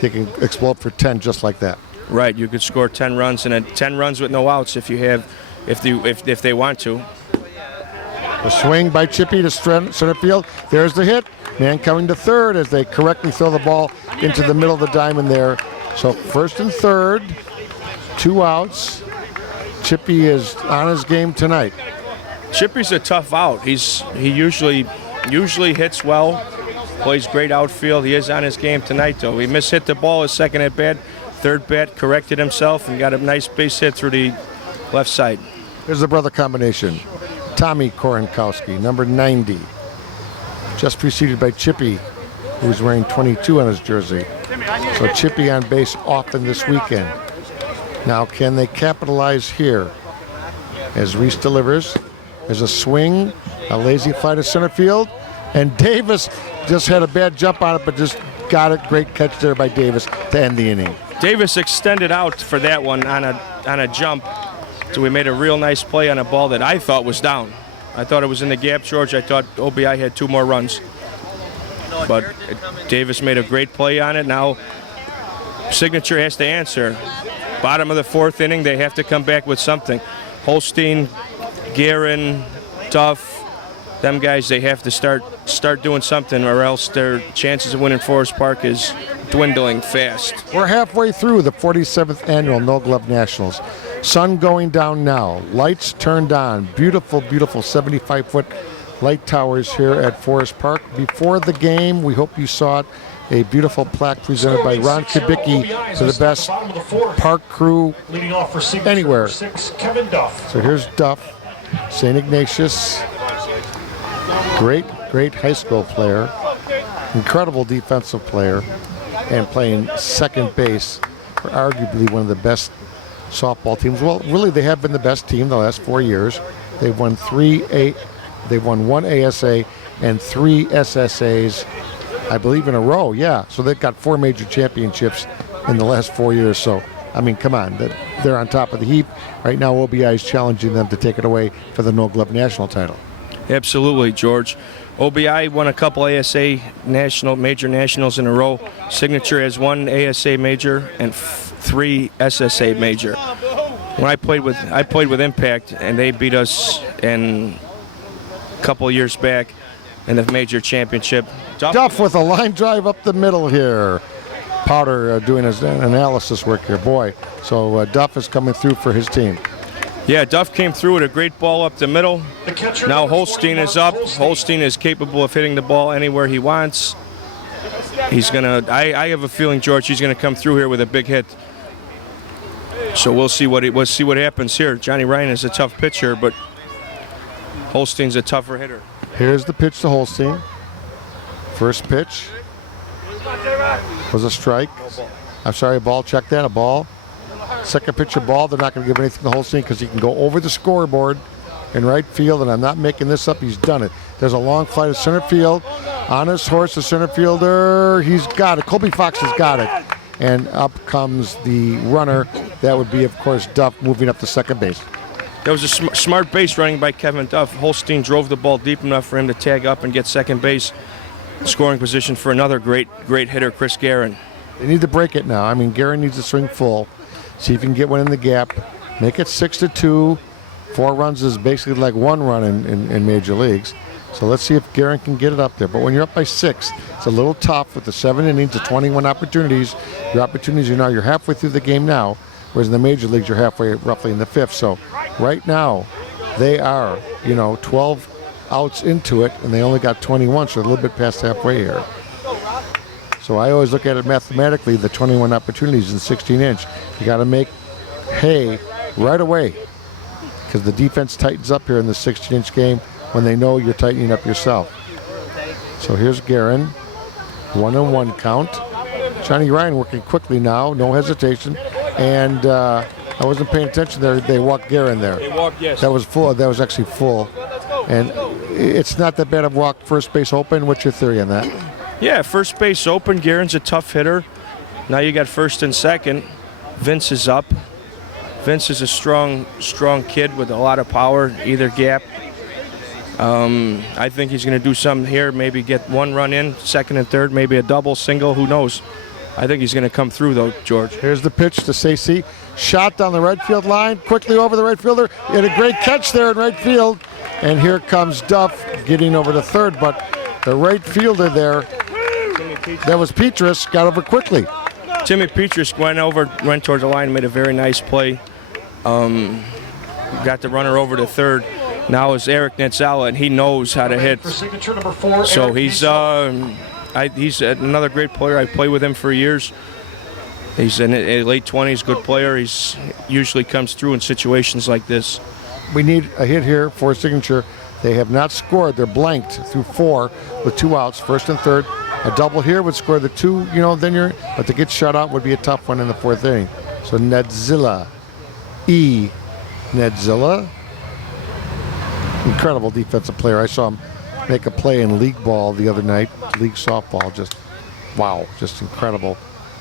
They can explode for 10 just like that. Right, you could score 10 runs and 10 runs with no outs if they want to. The swing by Chippy to center field. There's the hit. Man coming to third as they correctly throw the ball into the middle of the diamond there. So first and third, 2 outs. Chippy is on his game tonight. Chippy's a tough out. He usually hits well, plays great outfield. He is on his game tonight, though. He mishit the ball his second at bat. Third bat corrected himself and got a nice base hit through the left side. Here's the brother combination. Tommy Korenkowski, number 90. Just preceded by Chippy, who's wearing 22 on his jersey. So Chippy on base often this weekend. Now can they capitalize here? As Reese delivers, there's a swing, a lazy fly to center field, and Davis just had a bad jump on it, but just got it. Great catch there by Davis to end the inning. Davis extended out for that one on a jump. So we made a real nice play on a ball that I thought was down. I thought it was in the gap, George. I thought OBI had 2 more runs. But Davis made a great play on it. Now Signature has to answer. Bottom of the 4th inning, they have to come back with something. Holstein, Guerin, Duff, them guys, they have to start doing something, or else their chances of winning Forest Park is dwindling fast. We're halfway through the 47th annual No Glove Nationals. Sun going down now. Lights turned on. Beautiful, beautiful 75-foot light towers here at Forest Park. Before the game, we hope you saw it, a beautiful plaque presented by Ron Kubicki to the best park crew anywhere. So here's Duff, St. Ignatius. Great high school player. Incredible defensive player. and playing second base for arguably one of the best softball teams. Well, really, they have been the best team the last 4 years. They've won they've won 1 ASA and 3 SSAs, I believe, in a row. Yeah, so they've got 4 major championships in the last 4 years. So, I mean, come on, they're on top of the heap. Right now, OBI is challenging them to take it away for the No Glove National title. Absolutely, George. OBI won a couple ASA major nationals in a row. Signature has 1 ASA major and 3 SSA major. When I played with Impact, and they beat us in a couple of years back in the major championship. Duff with a line drive up the middle here. Powder doing his analysis work here, boy. So Duff is coming through for his team. Yeah, Duff came through with a great ball up the middle. The catcher, Now number Holstein 41, is up. Holstein. Holstein is capable of hitting the ball anywhere he wants. He's gonna. I have a feeling, George, he's gonna come through here with a big hit. So we'll see what happens here. Johnny Ryan is a tough pitcher, but Holstein's a tougher hitter. Here's the pitch to Holstein. First pitch was a strike. I'm sorry, a ball. Check that, a ball. Second pitch, a ball. They're not going to give anything to Holstein because he can go over the scoreboard in right field, and I'm not making this up. He's done it. There's a long fly to center field. On his horse, the center fielder, he's got it. Colby Fox has got it. And up comes the runner. That would be, of course, Duff moving up to second base. That was a smart base running by Kevin Duff. Holstein drove the ball deep enough for him to tag up and get second base. Scoring position for another great hitter, Chris Guerin. They need to break it now. I mean, Guerin needs to swing full. See if you can get one in the gap. Make it 6-2. 4 runs is basically like 1 run in major leagues. So let's see if Guerin can get it up there. But when you're up by 6, it's a little tough with the 7 innings of 21 opportunities. Your opportunities are now, you're halfway through the game now, whereas in the major leagues, you're halfway roughly in the 5th. So right now, they are, 12 outs into it, and they only got 21, so they're a little bit past halfway here. So I always look at it mathematically, the 21 opportunities in 16-inch. You got to make hay right away because the defense tightens up here in the 16-inch game when they know you're tightening up yourself. So here's Guerin, 1-1 count. Johnny Ryan working quickly now, no hesitation. And I wasn't paying attention there. They walked Guerin there. They walked, yes. That was full. That was actually full. And it's not that bad of walk first base open. What's your theory on that? Yeah, first base open. Guerin's a tough hitter. Now you got first and second. Vince is up. Vince is a strong kid with a lot of power, either gap. I think he's going to do something here, maybe get 1 run in, second and third, maybe a double, single, who knows. I think he's going to come through, though, George. Here's the pitch to Stacey. Shot down the right field line, quickly over the right fielder. And a great catch there in right field. And here comes Duff getting over to third, but the right fielder there, that was Petrus, got over quickly. Timmy Petrus went toward the line, made a very nice play. Got the runner over to third. Now is Eric Netzala, and he knows how to hit. For signature number 4, So Eric he's Netzala. he's another great player. I played with him for years. He's in his late 20s, good player. He's usually comes through in situations like this. We need a hit here for a signature. They have not scored. They're blanked through 4 with 2 outs, first and third. A double here would score the 2, but to get shut out would be a tough one in the 4th inning. So Netzila, Netzila. Incredible defensive player. I saw him make a play in league ball the other night, league softball. Just, wow, just incredible.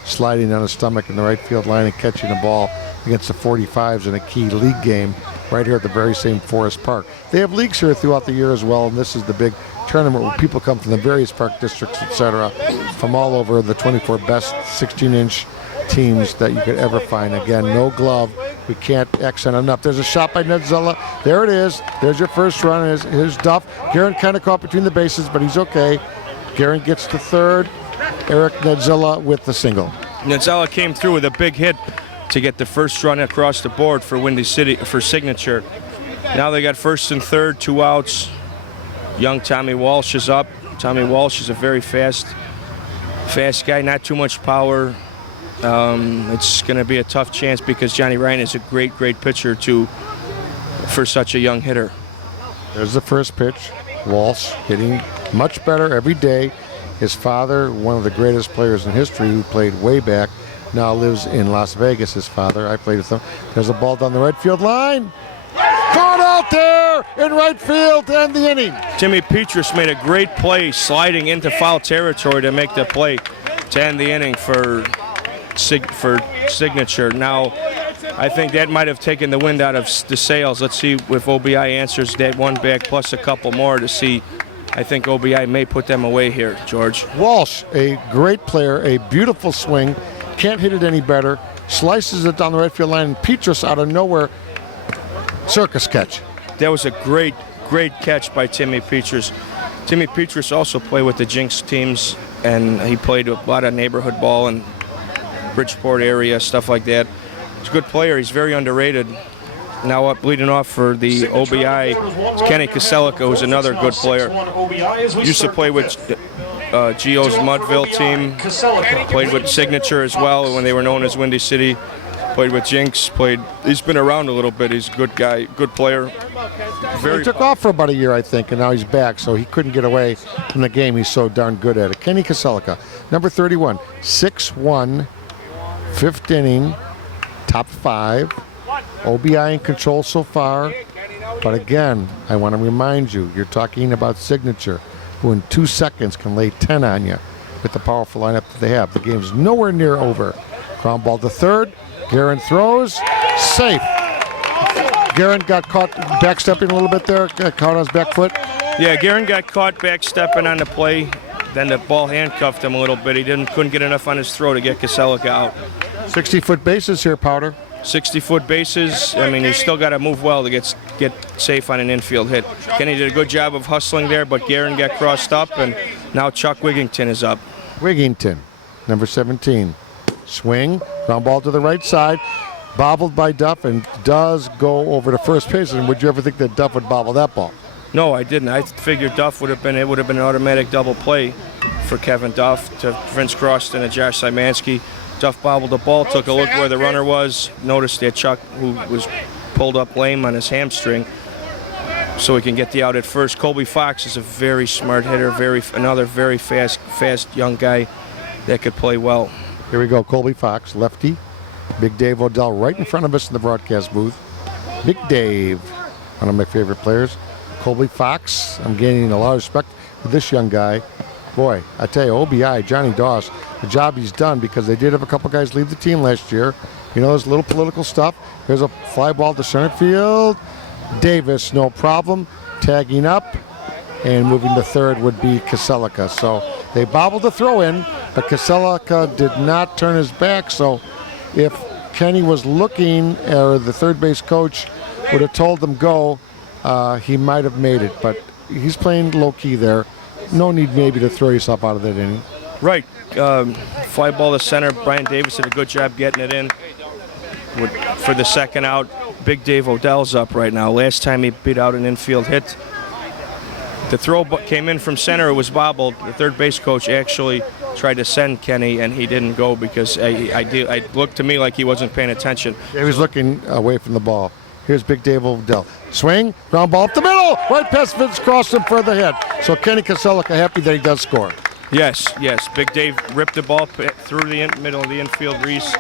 Sliding on his stomach in the right field line and catching a ball against the 45s in a key league game right here at the very same Forest Park. They have leagues here throughout the year as well, and this is the big tournament where people come from the various park districts, etc., from all over the 24 best 16-inch teams that you could ever find. Again, no glove. We can't accent enough. There's a shot by Netzela. There it is. There's your first run. Here's Duff. Guerin kind of caught between the bases, but he's okay. Guerin gets to third. Eric Netzela with the single. Netzala came through with a big hit to get the first run across the board for Windy City for signature. Now they got first and third, 2 outs. Young Tommy Walsh is up. Tommy Walsh is a very fast guy, not too much power. It's going to be a tough chance because Johnny Ryan is a great pitcher for such a young hitter. There's the first pitch. Walsh hitting much better every day. His father, one of the greatest players in history who played way back, now lives in Las Vegas, his father. I played with him. There's a ball down the right field line. Caught out there in right field to end the inning. Timmy Petrus made a great play sliding into foul territory to make the play to end the inning for Signature. Now, I think that might have taken the wind out of the sails. Let's see if OBI answers that one back plus a couple more to see. I think OBI may put them away here, George. Walsh, a great player, a beautiful swing. Can't hit it any better. Slices it down the right field line, and Petrus out of nowhere, circus catch. That was a great catch by Timmy Petrus. Timmy Petrus also played with the Jinx teams, and he played a lot of neighborhood ball in Bridgeport area, stuff like that. He's a good player. He's very underrated. Now up leading off for the OBI, Kenny Kaselica, who's another good player. Used to play with Gio's Mudville team. Played with Signature as well when they were known as Windy City. Played with Jinx. He's been around a little bit. He's a good guy, good player. He took off for about a year, I think, and now he's back, so he couldn't get away from the game. He's so darn good at it. Kenny Kaselica, number 31, 6-1, fifth inning, top 5. OBI in control so far, but again, I want to remind you, you're talking about Signature, who in 2 seconds can lay 10 on you with the powerful lineup that they have. The game's nowhere near over. Ground ball to third. Guerin throws. Safe. Guerin got caught backstepping a little bit there, got caught on his back foot. Yeah, Guerin got caught backstepping on the play. Then the ball handcuffed him a little bit. He couldn't get enough on his throw to get Kaselica out. 60-foot bases here, Powder. 60-foot bases. I mean, you still got to move well to get safe on an infield hit. Kenny did a good job of hustling there, but Guerin got crossed up, and now Chuck Wigington is up. Wigington, number 17. Swing, ground ball to the right side, bobbled by Duff, and does go over to first base. And would you ever think that Duff would bobble that ball? No, I didn't. I figured Duff would have been an automatic double play for Kevin Duff to Vince Croston and Josh Szymanski. Duff bobbled the ball, took a look where the runner was, noticed that Chuck, who was pulled up lame on his hamstring, so he can get the out at first. Colby Fox is a very smart hitter, another very fast young guy that could play well. Here we go, Colby Fox, lefty. Big Dave Odell right in front of us in the broadcast booth. Big Dave, one of my favorite players. Colby Fox, I'm gaining a lot of respect for this young guy. Boy, I tell you, OBI, Johnny Doss, the job he's done, because they did have a couple guys leave the team last year. You know, there's a little political stuff. There's a fly ball to center field. Davis, no problem, tagging up, and moving to third would be Kaselica. So they bobbled the throw in, but Kaselica did not turn his back. So if Kenny was looking, or the third base coach would have told him go, he might have made it. But he's playing low key there. No need maybe to throw yourself out of that inning. Right. Fly ball to center. Brian Davis did a good job getting it in for the second out. Big Dave Odell's up right now. Last time he beat out an infield hit. The throw came in from center. It was bobbled. The third base coach actually tried to send Kenny, and he didn't go because I looked to me like he wasn't paying attention. He was looking away from the ball. Here's Big Dave Odell. Swing, ground ball up the middle. Right past Vince Croston for the hit. So Kenny Kaselica happy that he does score. Yes. Big Dave ripped the ball through the middle of the infield. Reese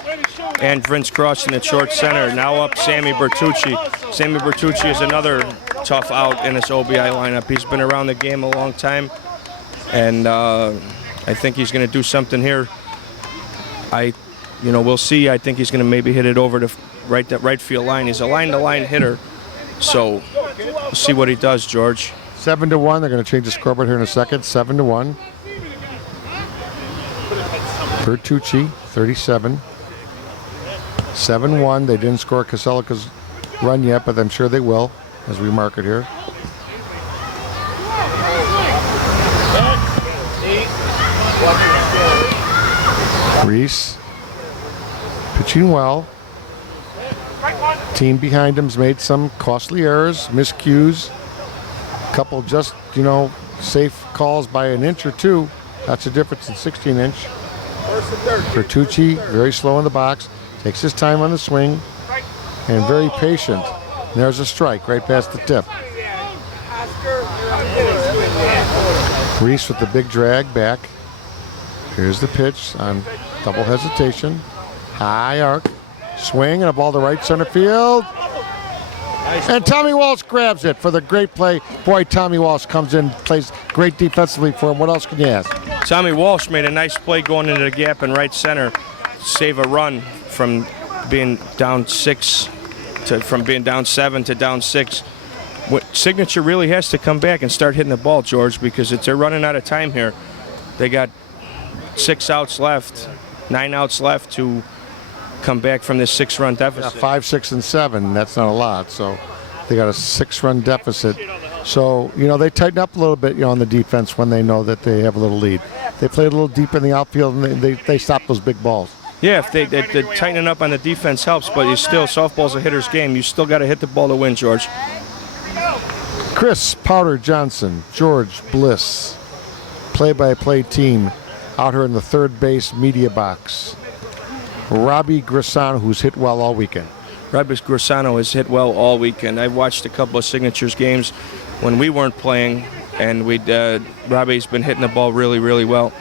and Vince Croston at short center. Now up Sammy Bertucci. Sammy Bertucci is another tough out in this OBI lineup. He's been around the game a long time, and I think he's going to do something here. We'll see. I think he's going to maybe hit it over to that right field line. He's a line-to-line hitter, so we'll see what he does, George. 7-1. They're going to change the scoreboard here in a second. 7-1. Bertucci, 37. 7-1. They didn't score Kaselica's run yet, but I'm sure they will as we mark it here. Reese pitching well. Team behind him's made some costly errors, miscues. Couple just, safe calls by an inch or two. That's the difference in 16-inch. Bertucci, very slow in the box, takes his time on the swing, and very patient. And there's a strike right past the tip. Reese with the big drag back. Here's the pitch on double hesitation. High arc. Swing and a ball to right center field. And Tommy Walsh grabs it for the great play. Boy, Tommy Walsh comes in, plays great defensively for him. What else can you ask? Tommy Walsh made a nice play going into the gap in right center, save a run from being down 7 to down 6. What Signature really has to come back and start hitting the ball, George, because they're running out of time here. They got 6 outs left, 9 outs left to come back from this 6-run deficit. 5, 6, and 7. That's not a lot. So they got a 6-run deficit. So, they tighten up a little bit, on the defense when they know that they have a little lead. They play a little deeper in the outfield, and they stop those big balls. Yeah, if they tightening up on the defense helps, but softball's a hitter's game. You still got to hit the ball to win, George. Chris Powder Johnson, George Bliss, play-by-play team out here in the third base media box. Robbie Grisano, who's hit well all weekend. Robbie Grisano has hit well all weekend. I've watched a couple of Signatures games when we weren't playing, and Robbie's been hitting the ball really, really well.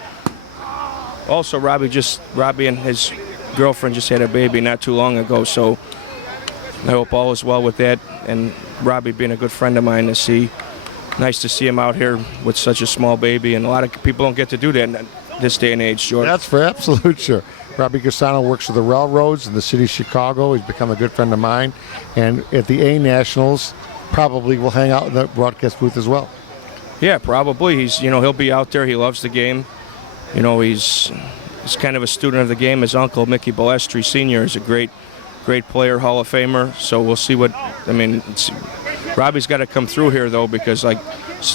Also, Robbie and his girlfriend just had a baby not too long ago, so I hope all is well with that. And Robbie being a good friend of mine nice to see him out here with such a small baby, and a lot of people don't get to do that in this day and age, George. That's for absolute sure. Robbie Grisano works for the railroads in the city of Chicago. He's become a good friend of mine, and at the A Nationals, probably will hang out in the broadcast booth as well. Yeah, probably. He'll be out there. He loves the game. He's kind of a student of the game. His uncle, Mickey Balestri Sr., is a great player, Hall of Famer. So we'll see Robbie's got to come through here, though, because like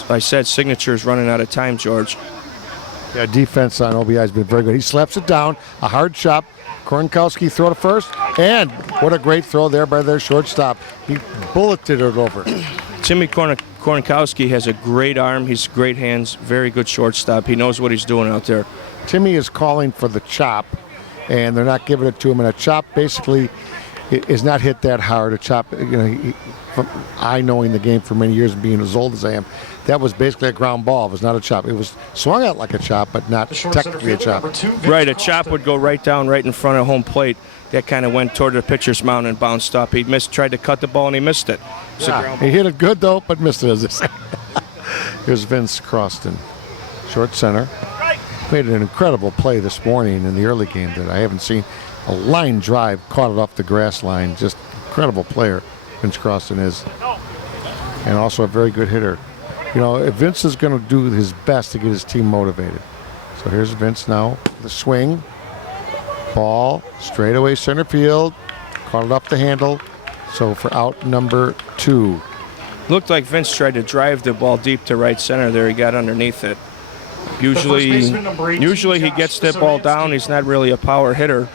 I said, Signature's running out of time, George. Yeah, defense on OBI has been very good. He slaps it down, a hard chop. Kornkowski throw to first, and what a great throw there by their shortstop. He bulleted it over. Timmy Kornkowski has a great arm. He's great hands, very good shortstop. He knows what he's doing out there. Timmy is calling for the chop, and they're not giving it to him. And a chop basically is not hit that hard. A chop, from I knowing the game for many years and being as old as I am, that was basically a ground ball. It was not a chop. It was swung out like a chop, but not technically a chop. Right, a chop would go right down right in front of home plate. That kind of went toward the pitcher's mound and bounced up. He tried to cut the ball, and he missed it. Yeah, he hit it good, though, but missed it, as they say. Here's Vince Croston, short center. Made an incredible play this morning in the early game that I haven't seen. A line drive, caught it off the grass line. Just incredible player, Vince Croston is. And also a very good hitter. Vince is going to do his best to get his team motivated. So here's Vince now, the swing. Ball, straightaway center field. Caught it up the handle. So for out number 2. Looked like Vince tried to drive the ball deep to right center there. He got underneath it. Usually he gets that ball down. He's not really a power hitter.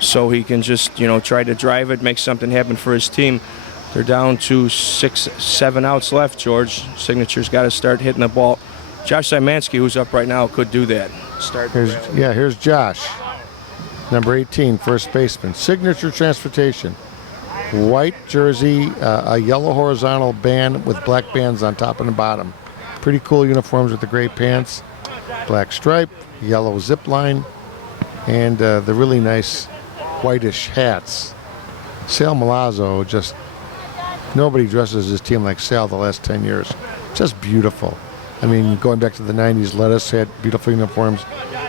So he can just, try to drive it, make something happen for his team. They're down to 6, 7 outs left, George. Signature's got to start hitting the ball. Josh Szymanski, who's up right now, could do that. Here's Josh. Number 18, first baseman. Signature Transportation. White jersey, a yellow horizontal band with black bands on top and the bottom. Pretty cool uniforms with the gray pants, black stripe, yellow zip line, and the really nice whitish hats. Sal Milazzo, just nobody dresses his team like Sal the last 10 years. Just beautiful. I mean, going back to the 90s, Lettuce had beautiful uniforms.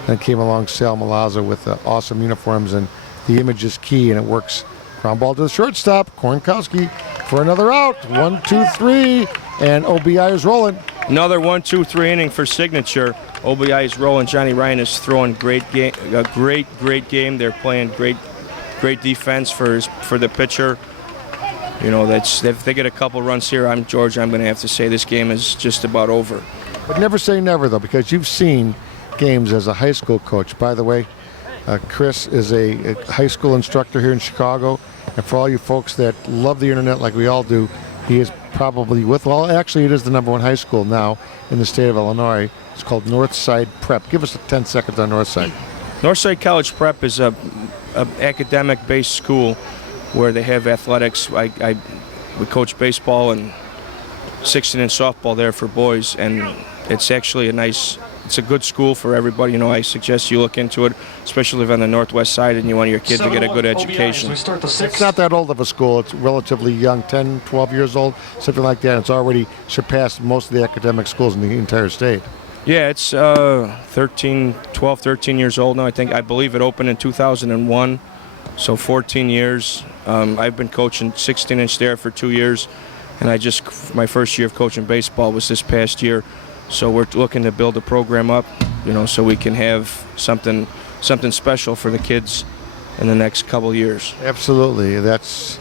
Then came along Sal Milazzo with awesome uniforms, and the image is key, and it works. Ground ball to the shortstop. Kornkowski for another out. 1, 2, 3, and OBI is rolling. Another 1, 2, 3 inning for Signature. OBI is rolling. Johnny Ryan is throwing great game. A great game. They're playing great defense for the pitcher. If they get a couple runs here, I'm going to have to say this game is just about over. But never say never, though, because you've seen games as a high school coach. By the way, Chris is a high school instructor here in Chicago, and for all you folks that love the internet like we all do, he is probably it is the number 1 high school now in the state of Illinois. It's called Northside Prep. Give us 10 seconds on Northside. Northside College Prep is a academic-based school where they have athletics. We coach baseball and 16 and softball there for boys, and it's actually a nice it's a good school for everybody. You know, I suggest you look into it, especially if on the northwest side and you want your kid to get a good education. We start the It's sixth. not that old of a school. It's relatively young, 10, 12 years old, something like that. It's already surpassed most of the academic schools in the entire state. Yeah, it's 12, 13 years old now. I believe it opened in 2001, so 14 years. I've been coaching 16-inch there for 2 years, and my first year of coaching baseball was this past year. So we're looking to build a program up, you know, so we can have something special for the kids in the next couple years. Absolutely. That's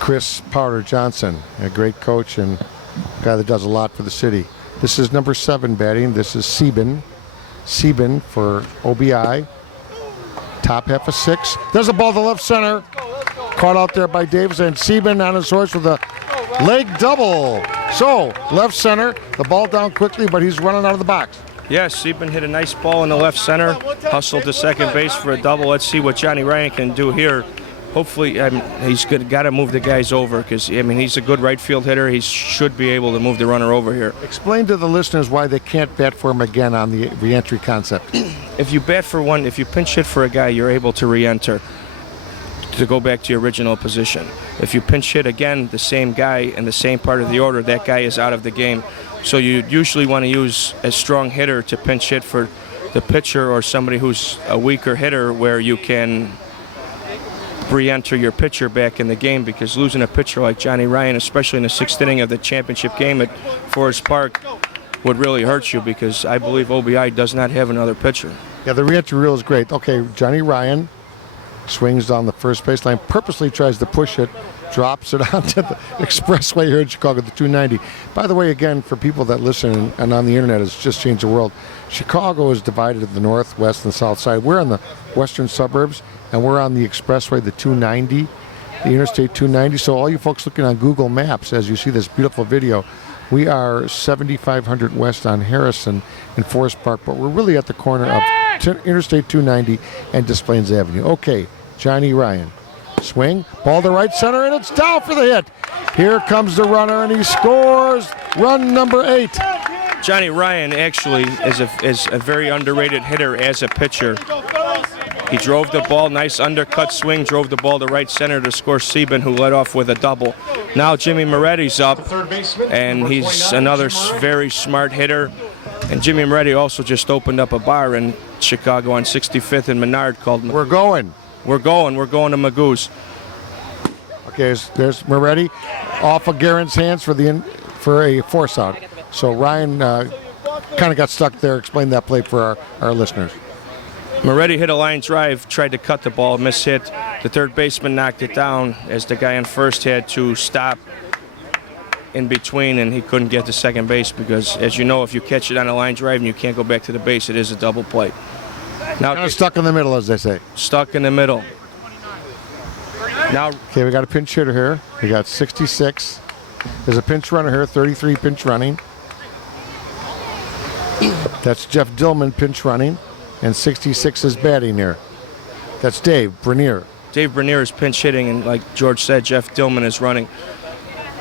Chris Powder Johnson, a great coach and a guy that does a lot for the city. This is number 7 batting. This is Sieben. Sieben for OBI. Top half of 6. There's a ball to left center. Caught out there by Davis, and Sieben on his horse with a leg double. So, left center. The ball down quickly, but he's running out of the box. Yeah, Sieben hit a nice ball in the left center, hustled to second base for a double. Let's see what Johnny Ryan can do here. Hopefully, he's got to move the guys over because, he's a good right field hitter. He should be able to move the runner over here. Explain to the listeners why they can't bat for him again on the re-entry concept. If you pinch hit for a guy, you're able to re-enter to go back to your original position. If you pinch hit again, the same guy in the same part of the order, that guy is out of the game. So you usually want to use a strong hitter to pinch hit for the pitcher or somebody who's a weaker hitter where you can re-enter your pitcher back in the game, because losing a pitcher like Johnny Ryan, especially in the 6th inning of the championship game at Forest Park, would really hurt you, because I believe OBI does not have another pitcher. Yeah, the re-entry rule is great. Okay, Johnny Ryan swings down the first baseline, purposely tries to push it, drops it onto the expressway here in Chicago, the 290. By the way, again, for people that listen and on the internet, it's just changed the world. Chicago is divided in the north, west, and south side. We're in the western suburbs, and we're on the expressway, the 290, the Interstate 290. So all you folks looking on Google Maps, as you see this beautiful video, we are 7500 west on Harrison in Forest Park, but we're really at the corner of Interstate 290 and Des Plaines Avenue. Okay, Johnny Ryan. Swing, ball to right center, and it's down for the hit. Here comes the runner, and he scores run number 8. Johnny Ryan actually is a very underrated hitter as a pitcher. He drove the ball, nice undercut swing, drove the ball to right center to score Sieben, who led off with a double. Now Jimmy Moretti's up, and he's another very smart hitter. And Jimmy Moretti also just opened up a bar in Chicago on 65th and Menard called We're going. We're going to Magoo's. Okay, there's Moretti off of Guerin's hands for a force out. So Ryan kind of got stuck there. Explain that play for our listeners. Moretti hit a line drive, tried to cut the ball, mishit. The third baseman knocked it down as the guy on first had to stop in between, and he couldn't get to second base because, as you know, if you catch it on a line drive and you can't go back to the base, it is a double play. Now Kind of stuck in the middle, as they say. Stuck in the middle. Now, okay, we got a pinch hitter here. We got 66. There's a pinch runner here, 33 pinch running. That's Jeff Dillman pinch running, and 66 is batting here. That's Dave Bernier. Dave Bernier is pinch hitting, and like George said, Jeff Dillman is running.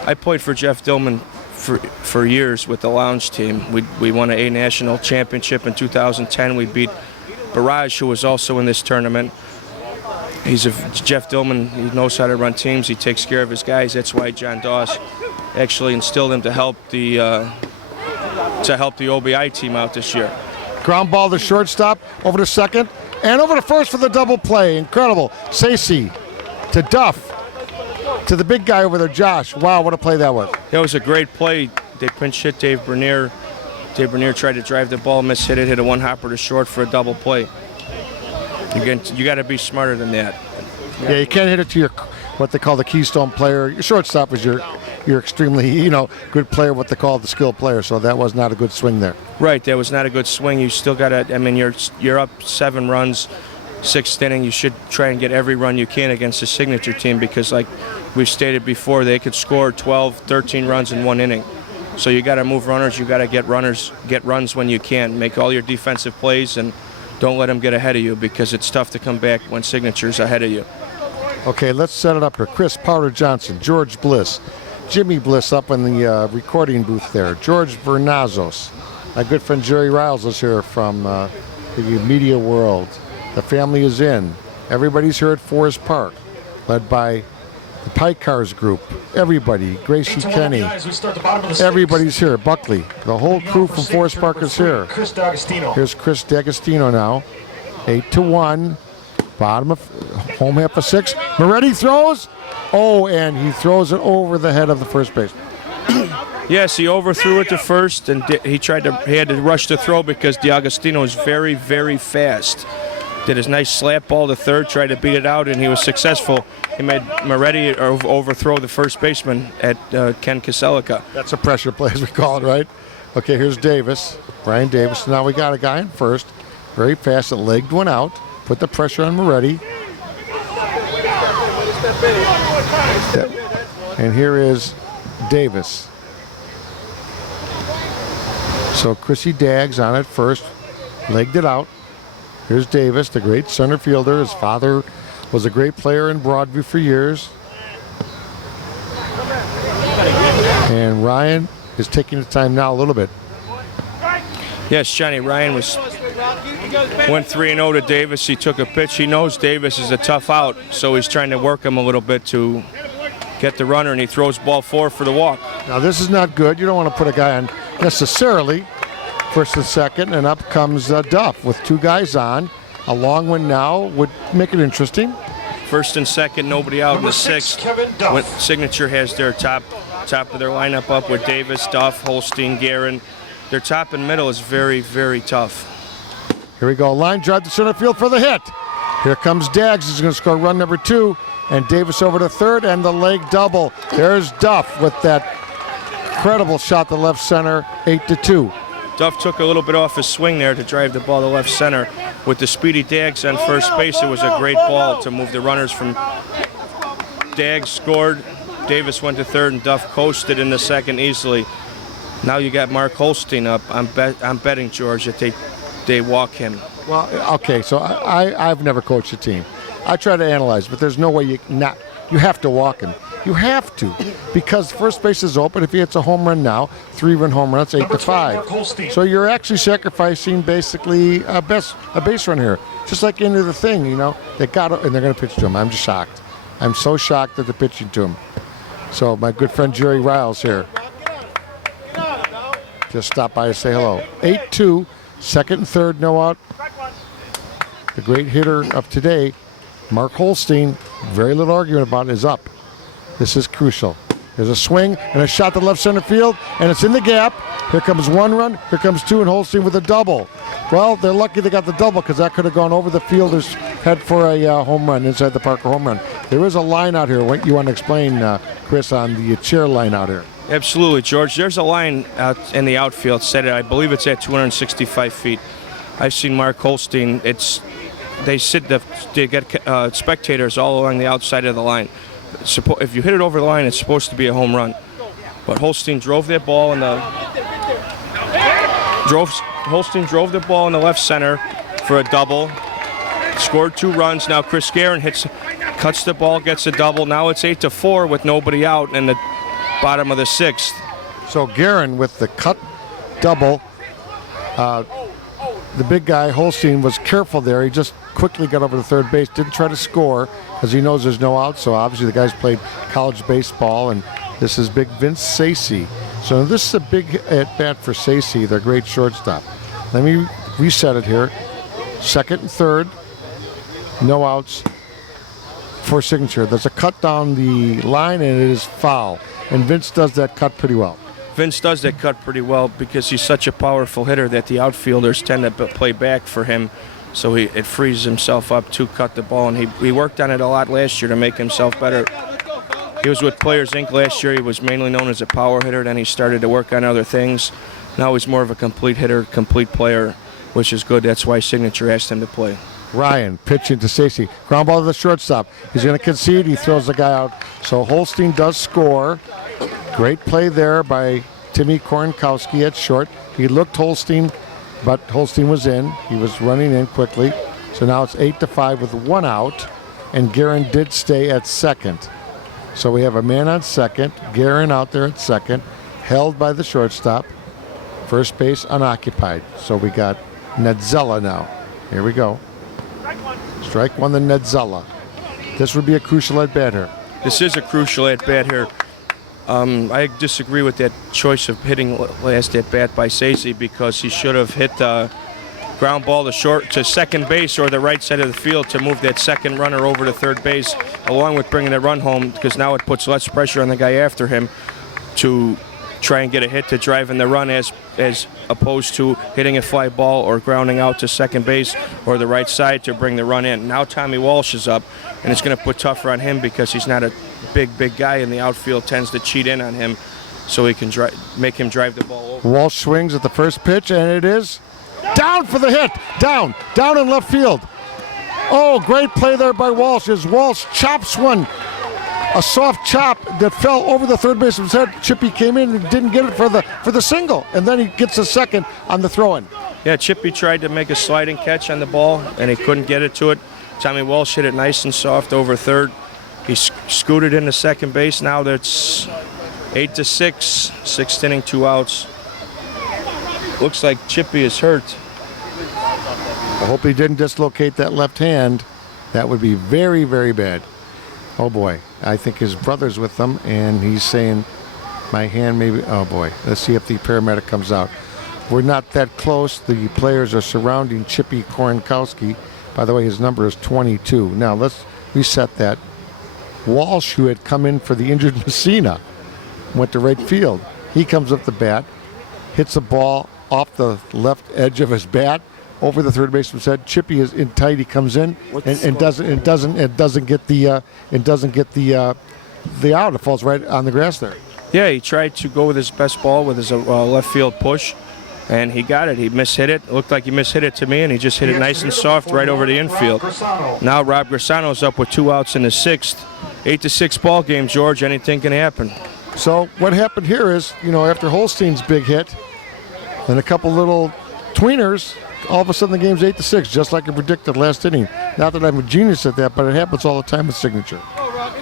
I played for Jeff Dillman for years with the Lounge team. We won a national championship in 2010. We beat Barrage, who was also in this tournament. Jeff Dillman, he knows how to run teams. He takes care of his guys. That's why John Doss actually instilled him to help the OBI team out this year. Ground ball to shortstop, over to second, and over to first for the double play. Incredible. Sacy to Duff, to the big guy over there, Josh. Wow, what a play that was. That was a great play. They pinch hit Dave Bernier. Dave Bernier tried to drive the ball, mishit it, hit a one-hopper to short for a double play. You got to be smarter than that. Yeah, you can't hit it to your what they call the keystone player. Your shortstop is your extremely good player, what they call the skilled player. So that was not a good swing there. Right, that was not a good swing. You still got to. I mean, you're up 7 runs, 6th inning. You should try and get every run you can against the signature team because, like we've stated before, they could score 12, 13 runs in 1 inning. So you got to move runners. You got to get runs when you can. Make all your defensive plays and don't let them get ahead of you because it's tough to come back when signature's ahead of you. Okay, let's set it up here. Chris Powder Johnson, George Bliss, Jimmy Bliss up in the recording booth there, George Vernazos, My good friend Jerry Riles is here from the media world. The family is in. Everybody's here at Forest Park, led by the Pike Cars group. Everybody, Gracie Kenny, everybody's here. Buckley, the whole crew from Forest Park is here. Here's Chris D'Agostino now. 8-1. Bottom of home half of 6. Moretti throws. Oh, and he throws it over the head of the first baseman. Yes, he overthrew it to first, and he had to rush the throw because D'Agostino is very, very fast. Did his nice slap ball to third, tried to beat it out, and he was successful. He made Moretti overthrow the first baseman at Ken Kaselica. That's a pressure play, as we call it, right? Okay, here's Davis, Brian Davis. Now we got a guy in first, very fast, that legged one out, put the pressure on Moretti. And here is Davis. So Chrissy Daggs on it first, legged it out. Here's Davis, the great center fielder. His father was a great player in Broadview for years. And Ryan is taking his time now a little bit. Yes, Johnny, Ryan went 3-0 to Davis. He took a pitch. He knows Davis is a tough out, so he's trying to work him a little bit to get the runner, and he throws ball 4 for the walk. Now this is not good. You don't want to put a guy on necessarily first and second, and up comes Duff with 2 guys on. A long one now would make it interesting. First and second, nobody out in the 6th. When Signature has their top of their lineup up with Davis, Duff, Holstein, Guerin. Their top and middle is very, very tough. Here we go. Line drive to center field for the hit. Here comes Daggs. He's going to score run number 2. And Davis over to third, and the leg double. There's Duff with that incredible shot to left center, 8-2. Duff took a little bit off his swing there to drive the ball to left center. With the speedy Daggs on first base, it was a great ball to move the runners from. Daggs scored, Davis went to third, and Duff coasted in the second easily. Now you got Mark Holstein up. I'm betting, George, that they walk him. Well, okay, so I've never coached a team. I try to analyze, but there's no way you have to walk him. You have to, because first base is open. If he hits a home run now, 3-run home run, it's 8-5. So you're actually sacrificing basically a base run here. Just like into the thing, you know, and they're going to pitch to him. I'm just shocked. I'm so shocked that they're pitching to him. So my good friend Jerry Riles here just stopped by to say hello. 8-2, second and third, no out. The great hitter of today, Mark Holstein, very little argument about it, is up. This is crucial. There's a swing and a shot to left center field, and it's in the gap. Here comes 1 run, here comes 2, and Holstein with a double. Well, they're lucky they got the double because that could have gone over the fielder's head for a home run, inside the Parker home run. There is a line out here. What you want to explain, Chris, on the chair line out here? Absolutely, George. There's a line out in the outfield set. I believe it's at 265 feet. I've seen Mark Holstein. They get spectators all along the outside of the line. If you hit it over the line, it's supposed to be a home run. But Holstein drove that ball in the left center for a double. Scored 2 runs. Now Chris Guerin cuts the ball, gets a double. Now it's 8-4 with nobody out in the bottom of the 6th. So Guerin with the cut double. The big guy, Holstein, was careful there. He just quickly got over to third base, didn't try to score because he knows there's no out. So obviously the guy's played college baseball, and this is big Vince Sacy. So this is a big at-bat for Sacy, their great shortstop. Let me reset it here. Second and third, no outs for Signature. There's a cut down the line, and it is foul. And Vince does that cut pretty well. Vince does that cut pretty well because he's such a powerful hitter that the outfielders tend to play back for him. So it frees himself up to cut the ball, and he worked on it a lot last year to make himself better. He was with Players Inc. last year. He was mainly known as a power hitter. Then he started to work on other things. Now he's more of a complete hitter, complete player, which is good. That's why Signature asked him to play. Ryan pitching to Sacy. Ground ball to the shortstop. He's going to concede. He throws the guy out. So Holstein does score. Great play there by Timmy Kornkowski at short. He looked Holstein, but Holstein was in. He was running in quickly. So now it's 8-5 with 1 out, and Guerin did stay at second. So we have a man on second, Guerin out there at second, held by the shortstop. First base unoccupied. So we got Nedzella now. Here we go. Strike one to Nedzella. This would be a crucial at bat here. This is a crucial at bat here. I disagree with that choice of hitting last at bat by Sazy because he should have hit the ground ball to second base or the right side of the field to move that second runner over to third base, along with bringing the run home, because now it puts less pressure on the guy after him to try and get a hit to drive in the run as opposed to hitting a fly ball or grounding out to second base or the right side to bring the run in. Now Tommy Walsh is up, and it's going to put tougher on him because he's not a big guy in the outfield, tends to cheat in on him so he can make him drive the ball over. Walsh swings at the first pitch, and it is down for the hit. Down in left field. Oh, great play there by Walsh as Walsh chops one. A soft chop that fell over the third baseman's head. Chippy came in and didn't get it for the single, and then he gets a second on the throw-in. Yeah, Chippy tried to make a sliding catch on the ball, and he couldn't get it to it. Tommy Walsh hit it nice and soft over third. He scooted into second base. Now that's 8-6, sixth inning, 2 outs. Looks like Chippy is hurt. I hope he didn't dislocate that left hand. That would be very, very bad. Oh boy, I think his brother's with them, and he's saying, my hand maybe, oh boy. Let's see if the paramedic comes out. We're not that close. The players are surrounding Chippy Koronkowski. By the way, his number is 22. Now let's reset that. Walsh, who had come in for the injured Messina, went to right field. He comes up the bat, hits the ball off the left edge of his bat, over the third baseman's head. Chippy is in tight. He comes in and doesn't get the out. It falls right on the grass there. Yeah, he tried to go with his best ball with his left field push, and he got it. He mishit it. It looked like he mishit it to me, and he just hit it nice and soft right over the infield. Now Rob Grisano's up with 2 outs in the sixth. 8-6 ball game, George. Anything can happen. So what happened here is, after Holstein's big hit and a couple little tweeners, all of a sudden the game's 8-6, just like I predicted last inning. Not that I'm a genius at that, but it happens all the time with Signature.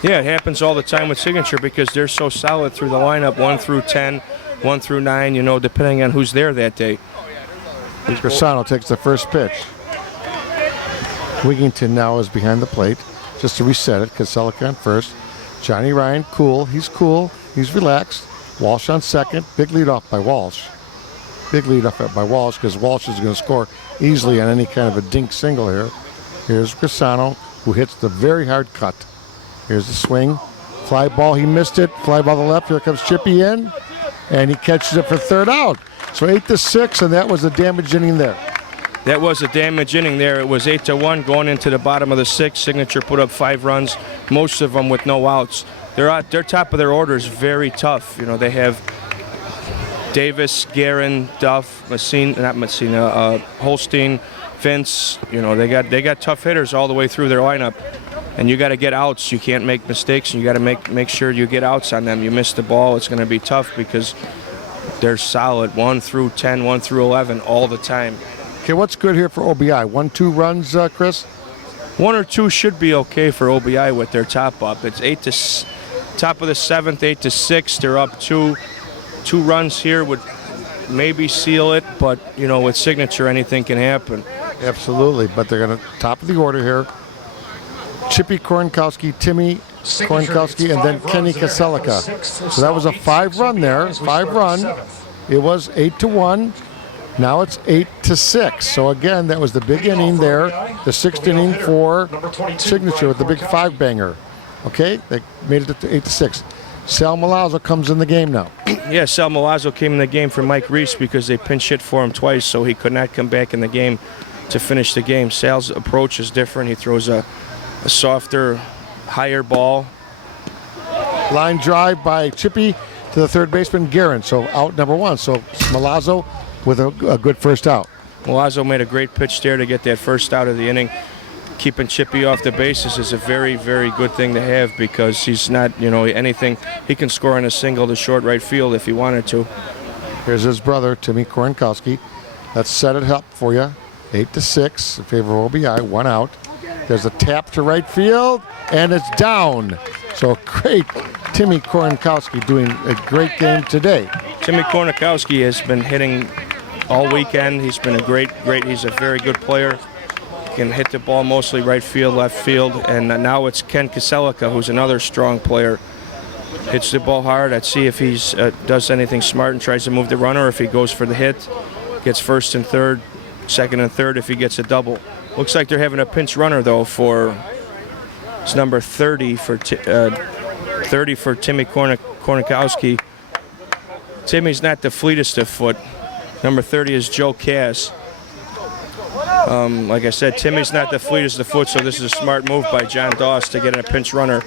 Yeah, it happens all the time with Signature because they're so solid through the lineup, 1 through 10, 1 through 9, depending on who's there that day. Grisano takes the first pitch. Wigington now is behind the plate. Just to reset it, Kaselika on first. Johnny Ryan, cool. He's relaxed. Walsh on second. Big lead off by Walsh. Because Walsh is going to score easily on any kind of a dink single here. Here's Grisano, who hits the very hard cut. Here's the swing. Fly ball, he missed it. Fly ball to the left. Here comes Chippy in, and he catches it for third out. So 8-6, and that was a damage inning there. That was a damage inning there. It was 8-1 going into the bottom of the sixth. Signature put up 5 runs, most of them with no outs. Their top of their order is very tough. They have Davis, Guerin, Duff, Holstein, Vince. They got tough hitters all the way through their lineup, and you got to get outs. You can't make mistakes, and you got to make sure you get outs on them. You miss the ball, it's going to be tough because they're solid 1 through 10, 1 through 11 all the time. Okay, what's good here for OBI? 1-2 runs, Chris? 1 or 2 should be okay for OBI with their top up. It's top of the 7th, 8-6. They're up 2 runs here would maybe seal it, but with Signature anything can happen. Absolutely, but they're going to top of the order here. Chippy Koronkowski, Timmy Koronkowski, and then Kenny Kaselika. So that was a 5-run there. 5-run. It was 8-1. Now it's 8-6. So again, that was the big inning there. The 6th inning for Signature with the big 5-banger. Okay, they made it to 8-6. Sal Milazzo comes in the game now. Yeah, Sal Milazzo came in the game for Mike Reese because they pinch hit for him twice, so he could not come back in the game to finish the game. Sal's approach is different. He throws a softer, higher ball. Line drive by Chippy to the third baseman, Guerin. So out number 1. So Milazzo with a good first out. Milazzo made a great pitch there to get that first out of the inning. Keeping Chippy off the bases is a very, very good thing to have because he's not, anything. He can score on a single to short right field if he wanted to. Here's his brother, Timmy Koronkowski. Let's set it up for you. 8-6 in favor of OBI, 1 out. There's a tap to right field, and it's down. So great, Timmy Koronkowski doing a great game today. Timmy Kornikowski has been hitting all weekend. He's been he's a very good player. Can hit the ball mostly right field, left field, and now it's Ken Kaselika, who's another strong player. Hits the ball hard. I'd see if he does anything smart and tries to move the runner, if he goes for the hit, gets first and third, second and third if he gets a double. Looks like they're having a pinch runner, though, for it's number 30 for Timmy Kornikowski. Timmy's not the fleetest of foot. Number 30 is Joe Cass. Like I said, Timmy's not the fleetest of foot, so this is a smart move by John Doss to get in a pinch runner.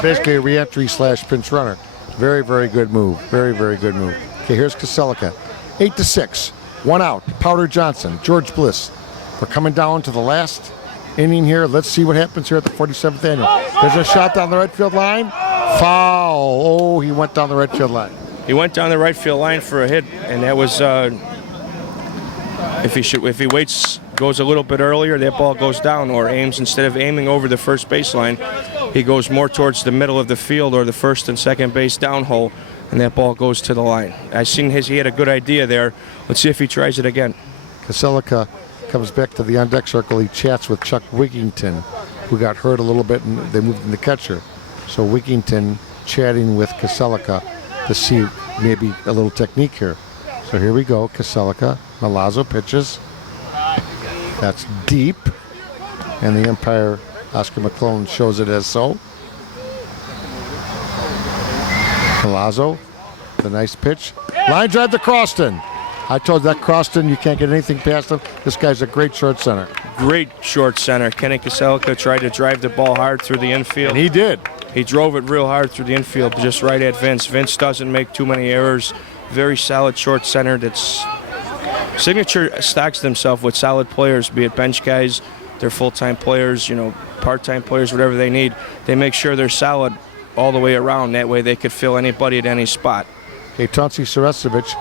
Basically a re-entry / pinch runner. Very, very good move. Very, very good move. Okay, here's Kaselika. 8-6. 1 out. Powder Johnson, George Bliss. We're coming down to the last inning here. Let's see what happens here at the 47th annual. There's a shot down the right field line. Foul. Oh, he went down the right field line. He went down the right field line for a hit, and that was if he waits, goes a little bit earlier, that ball goes down, or instead of aiming over the first baseline, he goes more towards the middle of the field or the first and second base down hole, and that ball goes to the line. He had a good idea there. Let's see if he tries it again. Kaselika comes back to the on-deck circle. He chats with Chuck Wigington, who got hurt a little bit, and they moved him to catcher. So Wigington chatting with Kaselika to see maybe a little technique here. So here we go, Kaselika. Milazzo pitches. That's deep. And the umpire, Oscar McClellan, shows it as so. Milazzo, the nice pitch. Line drive to Croston. I told you that Croston, you can't get anything past him. This guy's a great short center. Great short center. Kenny Kaselika tried to drive the ball hard through the infield. And he did. He drove it real hard through the infield, just right at Vince. Vince doesn't make too many errors. Very solid short center. Signature stocks themselves with solid players, be it bench guys, they're full-time players, part-time players, whatever they need. They make sure they're solid all the way around. That way they could fill anybody at any spot. Okay, Tonsi Saresevich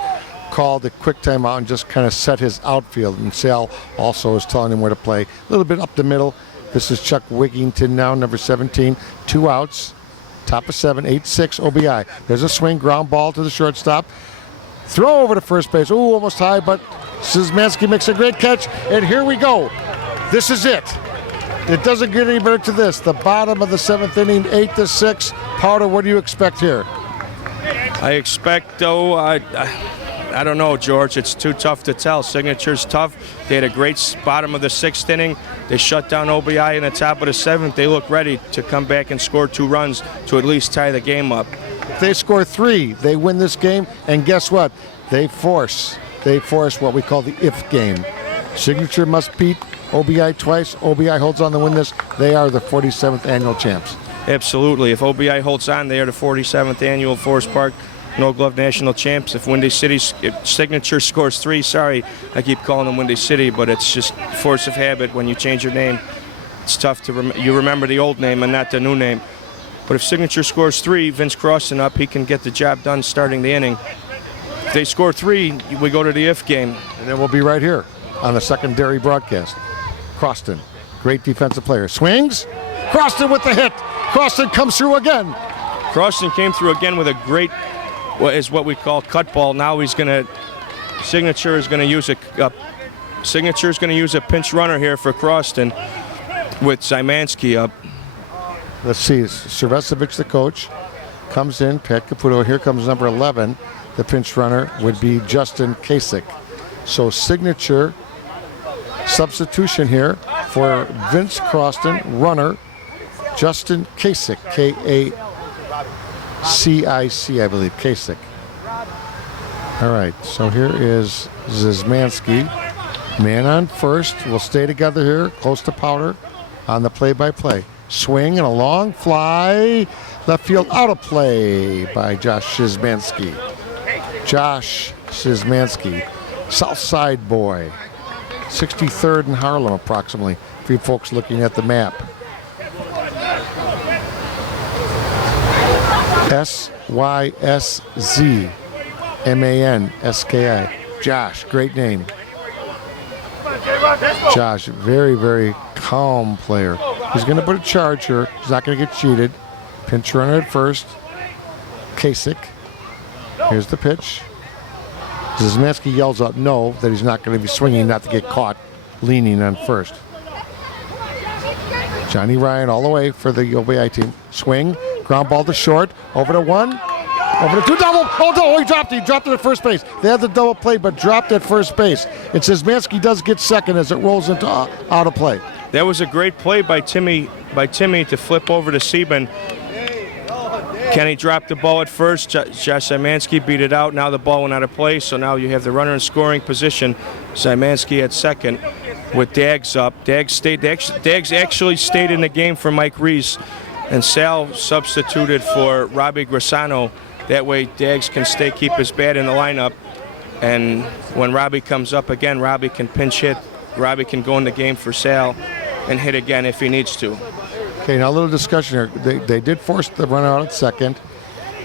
called a quick timeout and just kind of set his outfield. And Sal also is telling him where to play. A little bit up the middle. This is Chuck Wigington now, number 17. 2 outs. Top of 7, 8-6 OBI. There's a swing, ground ball to the shortstop. Throw over to first base. Ooh, almost high, but Szymanski makes a great catch. And here we go. This is it. It doesn't get any better to this. The bottom of the 7th inning, 8-6. Powder, what do you expect here? I expect, though, I don't know, George. It's too tough to tell. Signature's tough. They had a great bottom of the 6th inning. They shut down OBI in the top of the 7th. They look ready to come back and score 2 runs to at least tie the game up. If they score 3, they win this game. And guess what? They force what we call the if game. Signature must beat OBI twice. OBI holds on to win this. They are the 47th annual champs. Absolutely. If OBI holds on, they are the 47th annual Forest Park No Glove National Champs. If Windy City's Signature scores 3, sorry, I keep calling them Windy City, but it's just force of habit. When you change your name, it's tough to you remember the old name and not the new name. But if Signature scores 3, Vince Croston up, he can get the job done starting the inning. If they score 3, we go to the if game. And then we'll be right here on the secondary broadcast. Croston, great defensive player. Swings. Croston with the hit. Croston comes through again. Croston came through again with a great, what we call cut ball. Now Signature is going to use a pinch runner here for Croston with Szymanski up. Let's see, Saresevich, the coach, comes in. Pat Caputo, here comes number 11. The pinch runner would be Justin Kasich. So Signature substitution here for Vince Croston, runner, Justin Kasich, K-A-C-I-C, I believe, Kasich. All right, so here is Szymanski. Man on first. We'll stay together here, close to Powder on the play-by-play. Swing and a long fly. Left field out of play by Josh Szymanski. Josh Szymanski, South Side boy. 63rd in Harlem, approximately, for you folks looking at the map. S-Y-S-Z-M-A-N-S-K-I. Josh, great name. Josh, very, very calm player. He's going to put a charge here. He's not going to get cheated. Pinch runner at first. Kasich. Here's the pitch. Zizmansky yells out no, that he's not going to be swinging, not to get caught leaning on first. Johnny Ryan all the way for the OBI team. Swing, ground ball to short, over to one, over to two, double. Oh, no, he dropped it. He dropped it at first base. They had the double play, but dropped at first base. And Zizmansky does get second as it rolls into out of play. That was a great play by Timmy to flip over to Sieben. Kenny dropped the ball at first. Josh Zizmansky beat it out. Now the ball went out of play, so now you have the runner in scoring position. Zizmansky at second with Dags up. Dags actually stayed in the game for Mike Reese, and Sal substituted for Robbie Grassano. That way Dags can keep his bat in the lineup, and when Robbie comes up again, Robbie can pinch hit. Robbie can go in the game for Sal and hit again if he needs to. Okay, now a little discussion here. They did force the run out at second,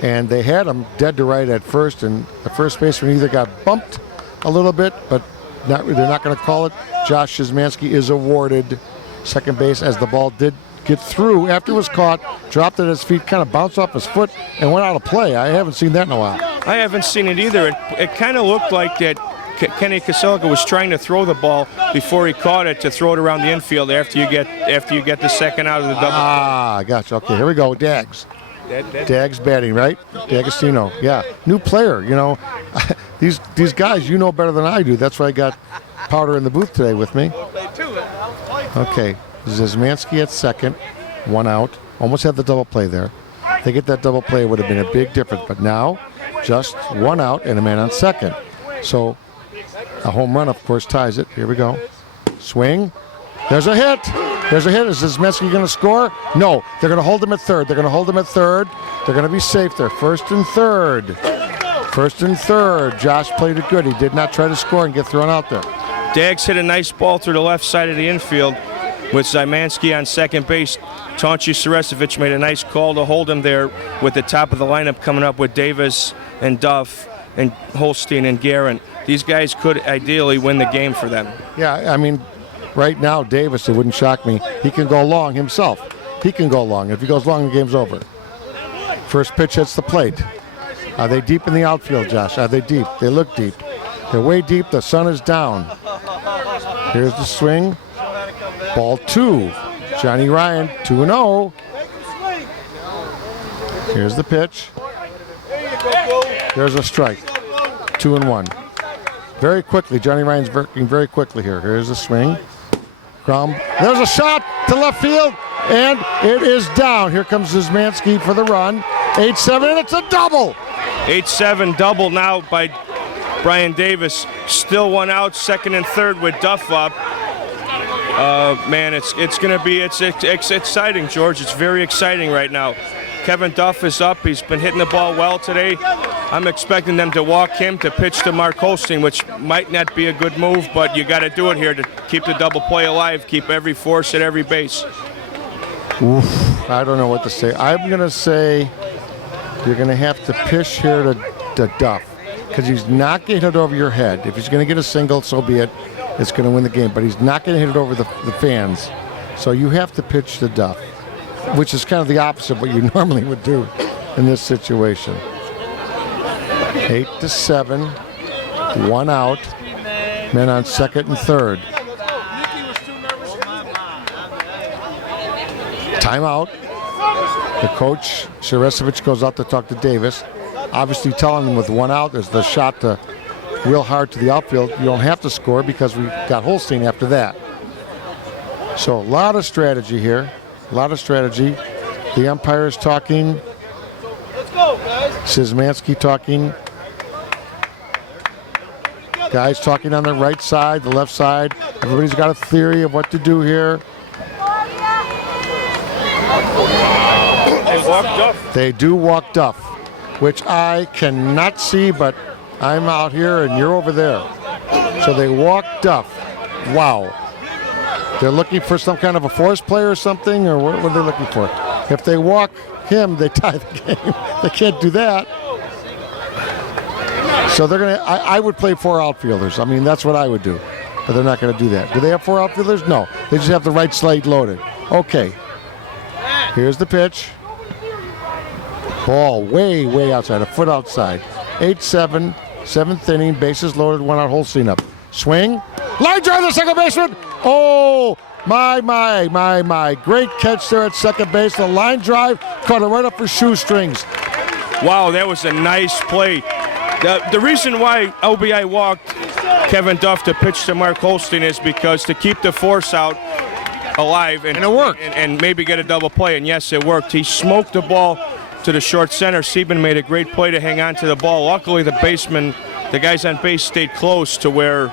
and they had him dead to right at first, and the first baseman either got bumped a little bit, but they're not going to call it. Josh Zizmansky is awarded second base as the ball did get through after it was caught, dropped at his feet, kind of bounced off his foot, and went out of play. I haven't seen that in a while. I haven't seen it either. It kind of looked like that Kenny Kaselka was trying to throw the ball before he caught it to throw it around the infield after you get the second out of the double. Ah, gotcha. Okay, here we go. Dags. Dags batting, right? D'Agostino. Yeah, new player. You know, these guys you know better than I do. That's why I got Powder in the booth today with me. Okay, Zizmansky at second, one out. Almost had the double play there. If they get that double play, it would have been a big difference. But now, just one out and a man on second. So a home run, of course, ties it. Here we go. Swing. There's a hit. There's a hit. Is Zizmansky going to score? No. They're going to hold him at third. They're going to hold him at third. They're going to be safe there. First and third. First and third. Josh played it good. He did not try to score and get thrown out there. Dags hit a nice ball through the left side of the infield with Zizmansky on second base. Tonchi Saresevic made a nice call to hold him there with the top of the lineup coming up with Davis and Duff and Holstein and Guerin. These guys could ideally win the game for them. Yeah, I mean, right now, Davis, it wouldn't shock me. He can go long himself. He can go long. If he goes long, the game's over. First pitch hits the plate. Are they deep in the outfield, Josh? Are they deep? They look deep. They're way deep. The sun is down. Here's the swing. Ball two. Johnny Ryan, 2-0. Here's the pitch. There's a strike. 2-1. Very quickly. Johnny Ryan's working very quickly here. Here's the swing. There's a shot to left field, and it is down. Here comes Zizmansky for the run. 8-7, and it's a double. 8-7 double now by Brian Davis. Still one out, second and third with Duff up. Man, it's exciting, George. It's very exciting right now. Kevin Duff is up. He's been hitting the ball well today. I'm expecting them to walk him to pitch to Mark Holstein, which might not be a good move, but you got to do it here to keep the double play alive, keep every force at every base. Oof, I don't know what to say. I'm going to say you're going to have to pitch here to Duff because he's not going to hit it over your head. If he's going to get a single, so be it. It's going to win the game, but he's not going to hit it over the fans. So you have to pitch to Duff, which is kind of the opposite of what you normally would do in this situation. 8-7, one out, men on second and third. Timeout. The coach, Saresevic, goes out to talk to Davis. Obviously telling him with one out, there's the shot to real hard to the outfield. You don't have to score because we got Holstein after that. So a lot of strategy here. A lot of strategy. The umpire is talking. Let's go, guys. Zizmansky talking. Guys talking on the right side, the left side. Everybody's got a theory of what to do here. They walk Duff. They do walk Duff, which I cannot see, but I'm out here and you're over there. So they walk Duff. Wow. They're looking for some kind of a force play or something, or what are they looking for? If they walk him, they tie the game. They can't do that. So they're going to, I would play four outfielders. I mean, that's what I would do. But they're not going to do that. Do they have four outfielders? No. They just have the right slate loaded. Okay. Here's the pitch. Ball way, way outside, a foot outside. 8-7, 7th inning, bases loaded, 1 out, Holstein up. Swing, line drive to the second baseman. Oh, my. Great catch there at second base. The line drive caught it right up for shoestrings. Wow, that was a nice play. The reason why OBI walked Kevin Duff to pitch to Mark Holstein is because to keep the force out alive and it worked. And maybe get a double play, and yes, it worked. He smoked the ball to the short center. Sieben made a great play to hang on to the ball. Luckily, the guys on base stayed close to where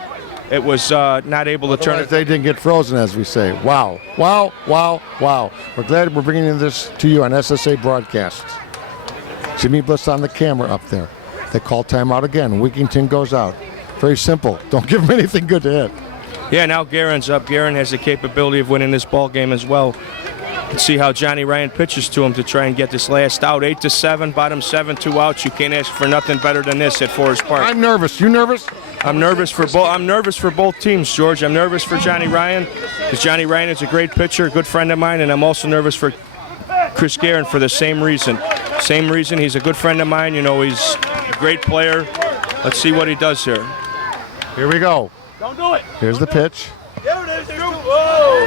it was not able to turn it. They didn't get frozen, as we say. Wow. We're glad we're bringing this to you on SSA Broadcasts. Jimmy Bliss on the camera up there. They call timeout again. Wigington goes out. Very simple. Don't give him anything good to hit. Yeah, now Guerin's up. Guerin has the capability of winning this ball game as well. Let's see how Johnny Ryan pitches to him to try and get this last out. 8-7, bottom 7, 2 outs. You can't ask for nothing better than this at Forest Park. I'm nervous. You nervous? I'm nervous for both. I'm nervous for both teams, George. I'm nervous for Johnny Ryan because Johnny Ryan is a great pitcher, a good friend of mine, and I'm also nervous for Chris Guerin for the same reason. Same reason. He's a good friend of mine. You know, he's a great player. Let's see what he does here. Here we go. Don't do it. Here's the pitch. There it is. Whoa.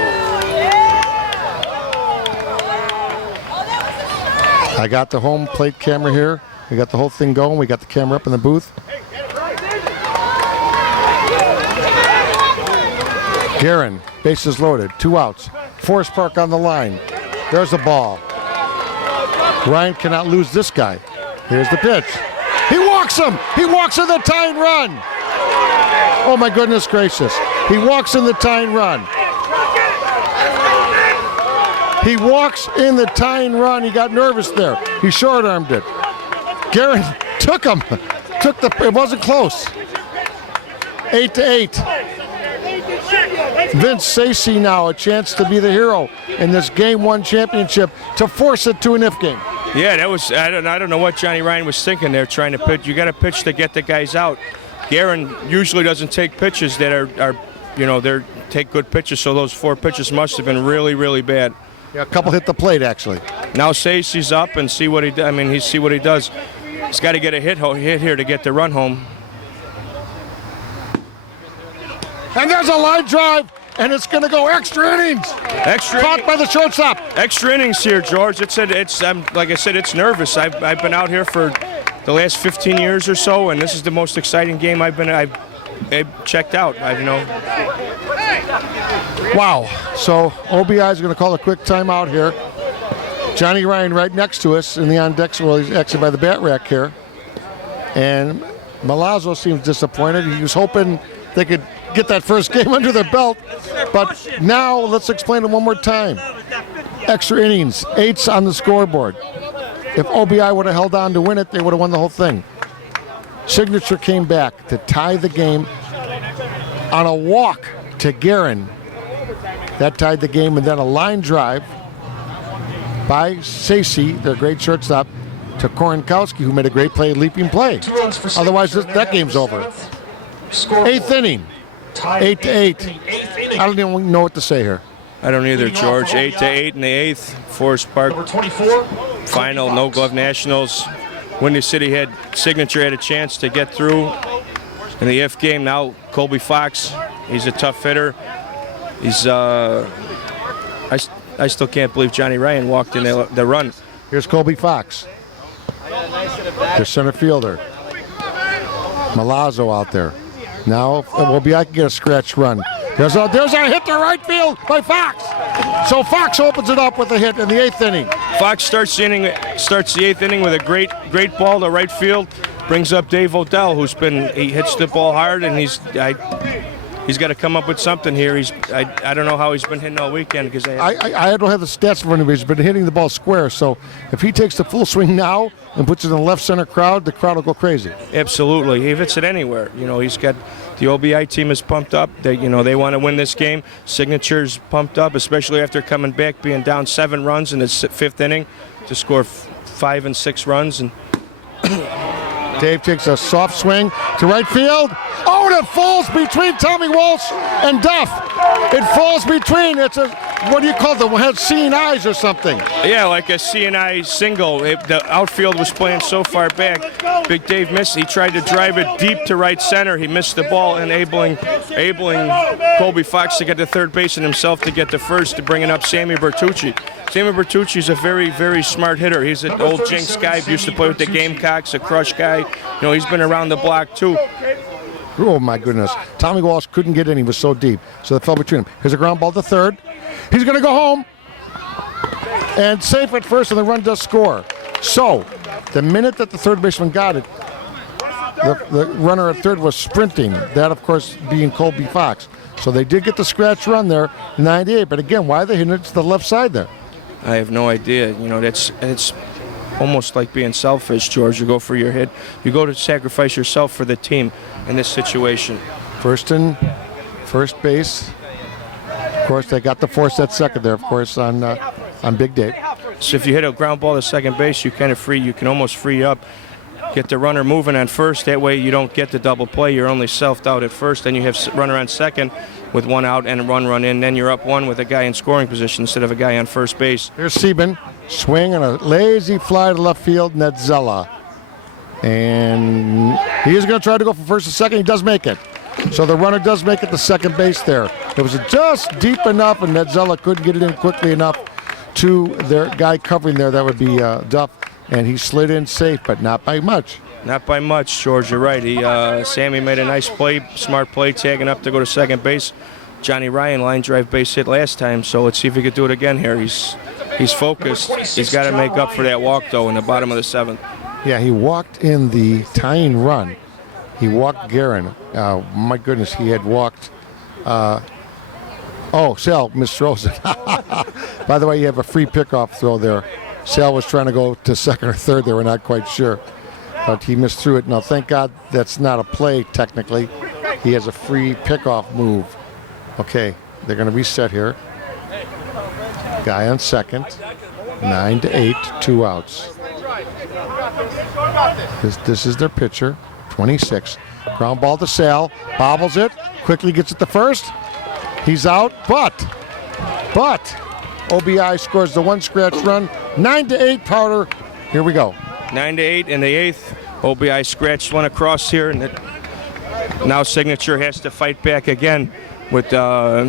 I got the home plate camera here. We got the whole thing going. We got the camera up in the booth. Guerin, bases loaded, 2 outs. Forest Park on the line. There's the ball. Ryan cannot lose this guy. Here's the pitch. He walks him. He walks in the tying run. Oh my goodness gracious. He walks in the tying run. He walks in the tying run. He got nervous there. He short-armed it. Guerin took him. It wasn't close. 8-8. Vince Sacy now a chance to be the hero in this Game 1 championship to force it to an if game. Yeah, that was. I don't know what Johnny Ryan was thinking there, trying to pitch. You got to pitch to get the guys out. Guerin usually doesn't take pitches that are they take good pitches. So those 4 pitches must have been really, really bad. Yeah, a couple hit the plate actually. Now Sacy's up and see what he does. I mean, he see what he does. He's got to get a hit here to get the run home. And there's a line drive, and it's going to go extra innings. Caught by the shortstop. Extra innings here, George. Like I said, it's nervous. I've been out here for the last 15 years or so, and this is the most exciting game I've checked out. Wow. So OBI is going to call a quick timeout here. Johnny Ryan right next to us in the on deck. Well, he's actually by the bat rack here. And Milazzo seems disappointed. He was hoping they could get that first game under their belt. But now let's explain it one more time. Extra innings, 8s on the scoreboard. If OBI would have held on to win it, they would have won the whole thing. Signature came back to tie the game on a walk to Guerin. That tied the game, and then a line drive by Sacy, their great shortstop, to Korinkowski, who made a great play, leaping play. 2 runs for Otherwise, Signature that game's over. Scoreboard. 8th inning, Tied 8-8. in the 8th inning. I don't even know what to say here. I don't either, Leading off George. for 8-8 in the 8th. Forest Park Number 24. final, no glove nationals. Windy City Signature had a chance to get through in the if game. Now Colby Fox, he's a tough hitter. He's I still can't believe Johnny Ryan walked in the run. Here's Colby Fox, the center fielder. Milazzo out there. Now OBI can get a scratch run. There's a hit to right field by Fox. So Fox opens it up with a hit in the 8th inning. Fox starts the 8th inning with a great ball to right field. Brings up Dave Odell, he hits the ball hard, and he's got to come up with something here. I don't know how he's been hitting all weekend because I don't have the stats for him. He's been hitting the ball square. So if he takes the full swing now and puts it in the left center crowd, the crowd will go crazy. Absolutely, he hits it anywhere. He's got the OBI team is pumped up. They want to win this game. Signature's pumped up, especially after coming back, being down 7 runs in the 5th inning to score 5 and 6 runs. And Dave takes a soft swing to right field. Oh, and it falls between Tommy Walsh and Duff. It falls between. It's a what do you call them? Had seeing eyes or something. Yeah, like a CNI single. The outfield was playing so far back. Big Dave missed. He tried to drive it deep to right center. He missed the ball, enabling Colby Fox to get to third base and himself to get to first, to bringing up Sammy Bertucci. Sammy Bertucci's a very, very smart hitter. He's an old Jinx guy. Used to play with the Gamecocks, a Crush guy. You know, he's been around the block too. Oh, my goodness. Tommy Walsh couldn't get in. He was so deep. So it fell between them. Here's a ground ball to third. He's going to go home. And safe at first, and the run does score. So, the minute that the third baseman got it, the runner at third was sprinting. That, of course, being Colby Fox. So they did get the scratch run there, 98. But again, why are they hitting it to the left side there? I have no idea. You know, it's almost like being selfish, George. You go for your hit. You go to sacrifice yourself for the team in this situation. First base. Of course, they got the force at second there, of course, on Big Dave. So if you hit a ground ball to second base, you can almost free up, get the runner moving on first. That way you don't get the double play. You're only selfed out at first. Then you have runner on second with one out and a run in. Then you're up one with a guy in scoring position instead of a guy on first base. Here's Sieben, swing and a lazy fly to left field, Netzella. And he is going to try to go for first and second. He does make it. So the runner does make it to second base there. It was just deep enough, and Netzella couldn't get it in quickly enough to their guy covering there. That would be Duff. And he slid in safe, but not by much. Not by much, George. You're right. Sammy made a nice play, smart play, tagging up to go to second base. Johnny Ryan line drive base hit last time, so let's see if he could do it again here. He's focused. He's got to make up for that walk, though, in the bottom of the seventh. Yeah, he walked in the tying run. He walked Guerin. My goodness, he had walked. Sal misthrows it. By the way, you have a free pickoff throw there. Sal was trying to go to second or third. They were not quite sure, but he misthrew it. Now, thank God that's not a play technically. He has a free pickoff move. Okay, they're going to reset here. Guy on second. 9-8, 2 outs. This is their pitcher. 26. Ground ball to Sal. Bobbles it. Quickly gets it to first. He's out, but OBI scores the one scratch run. 9-8, Powder. Here we go. 9-8 in the eighth. OBI scratched one across here, and now Signature has to fight back again with their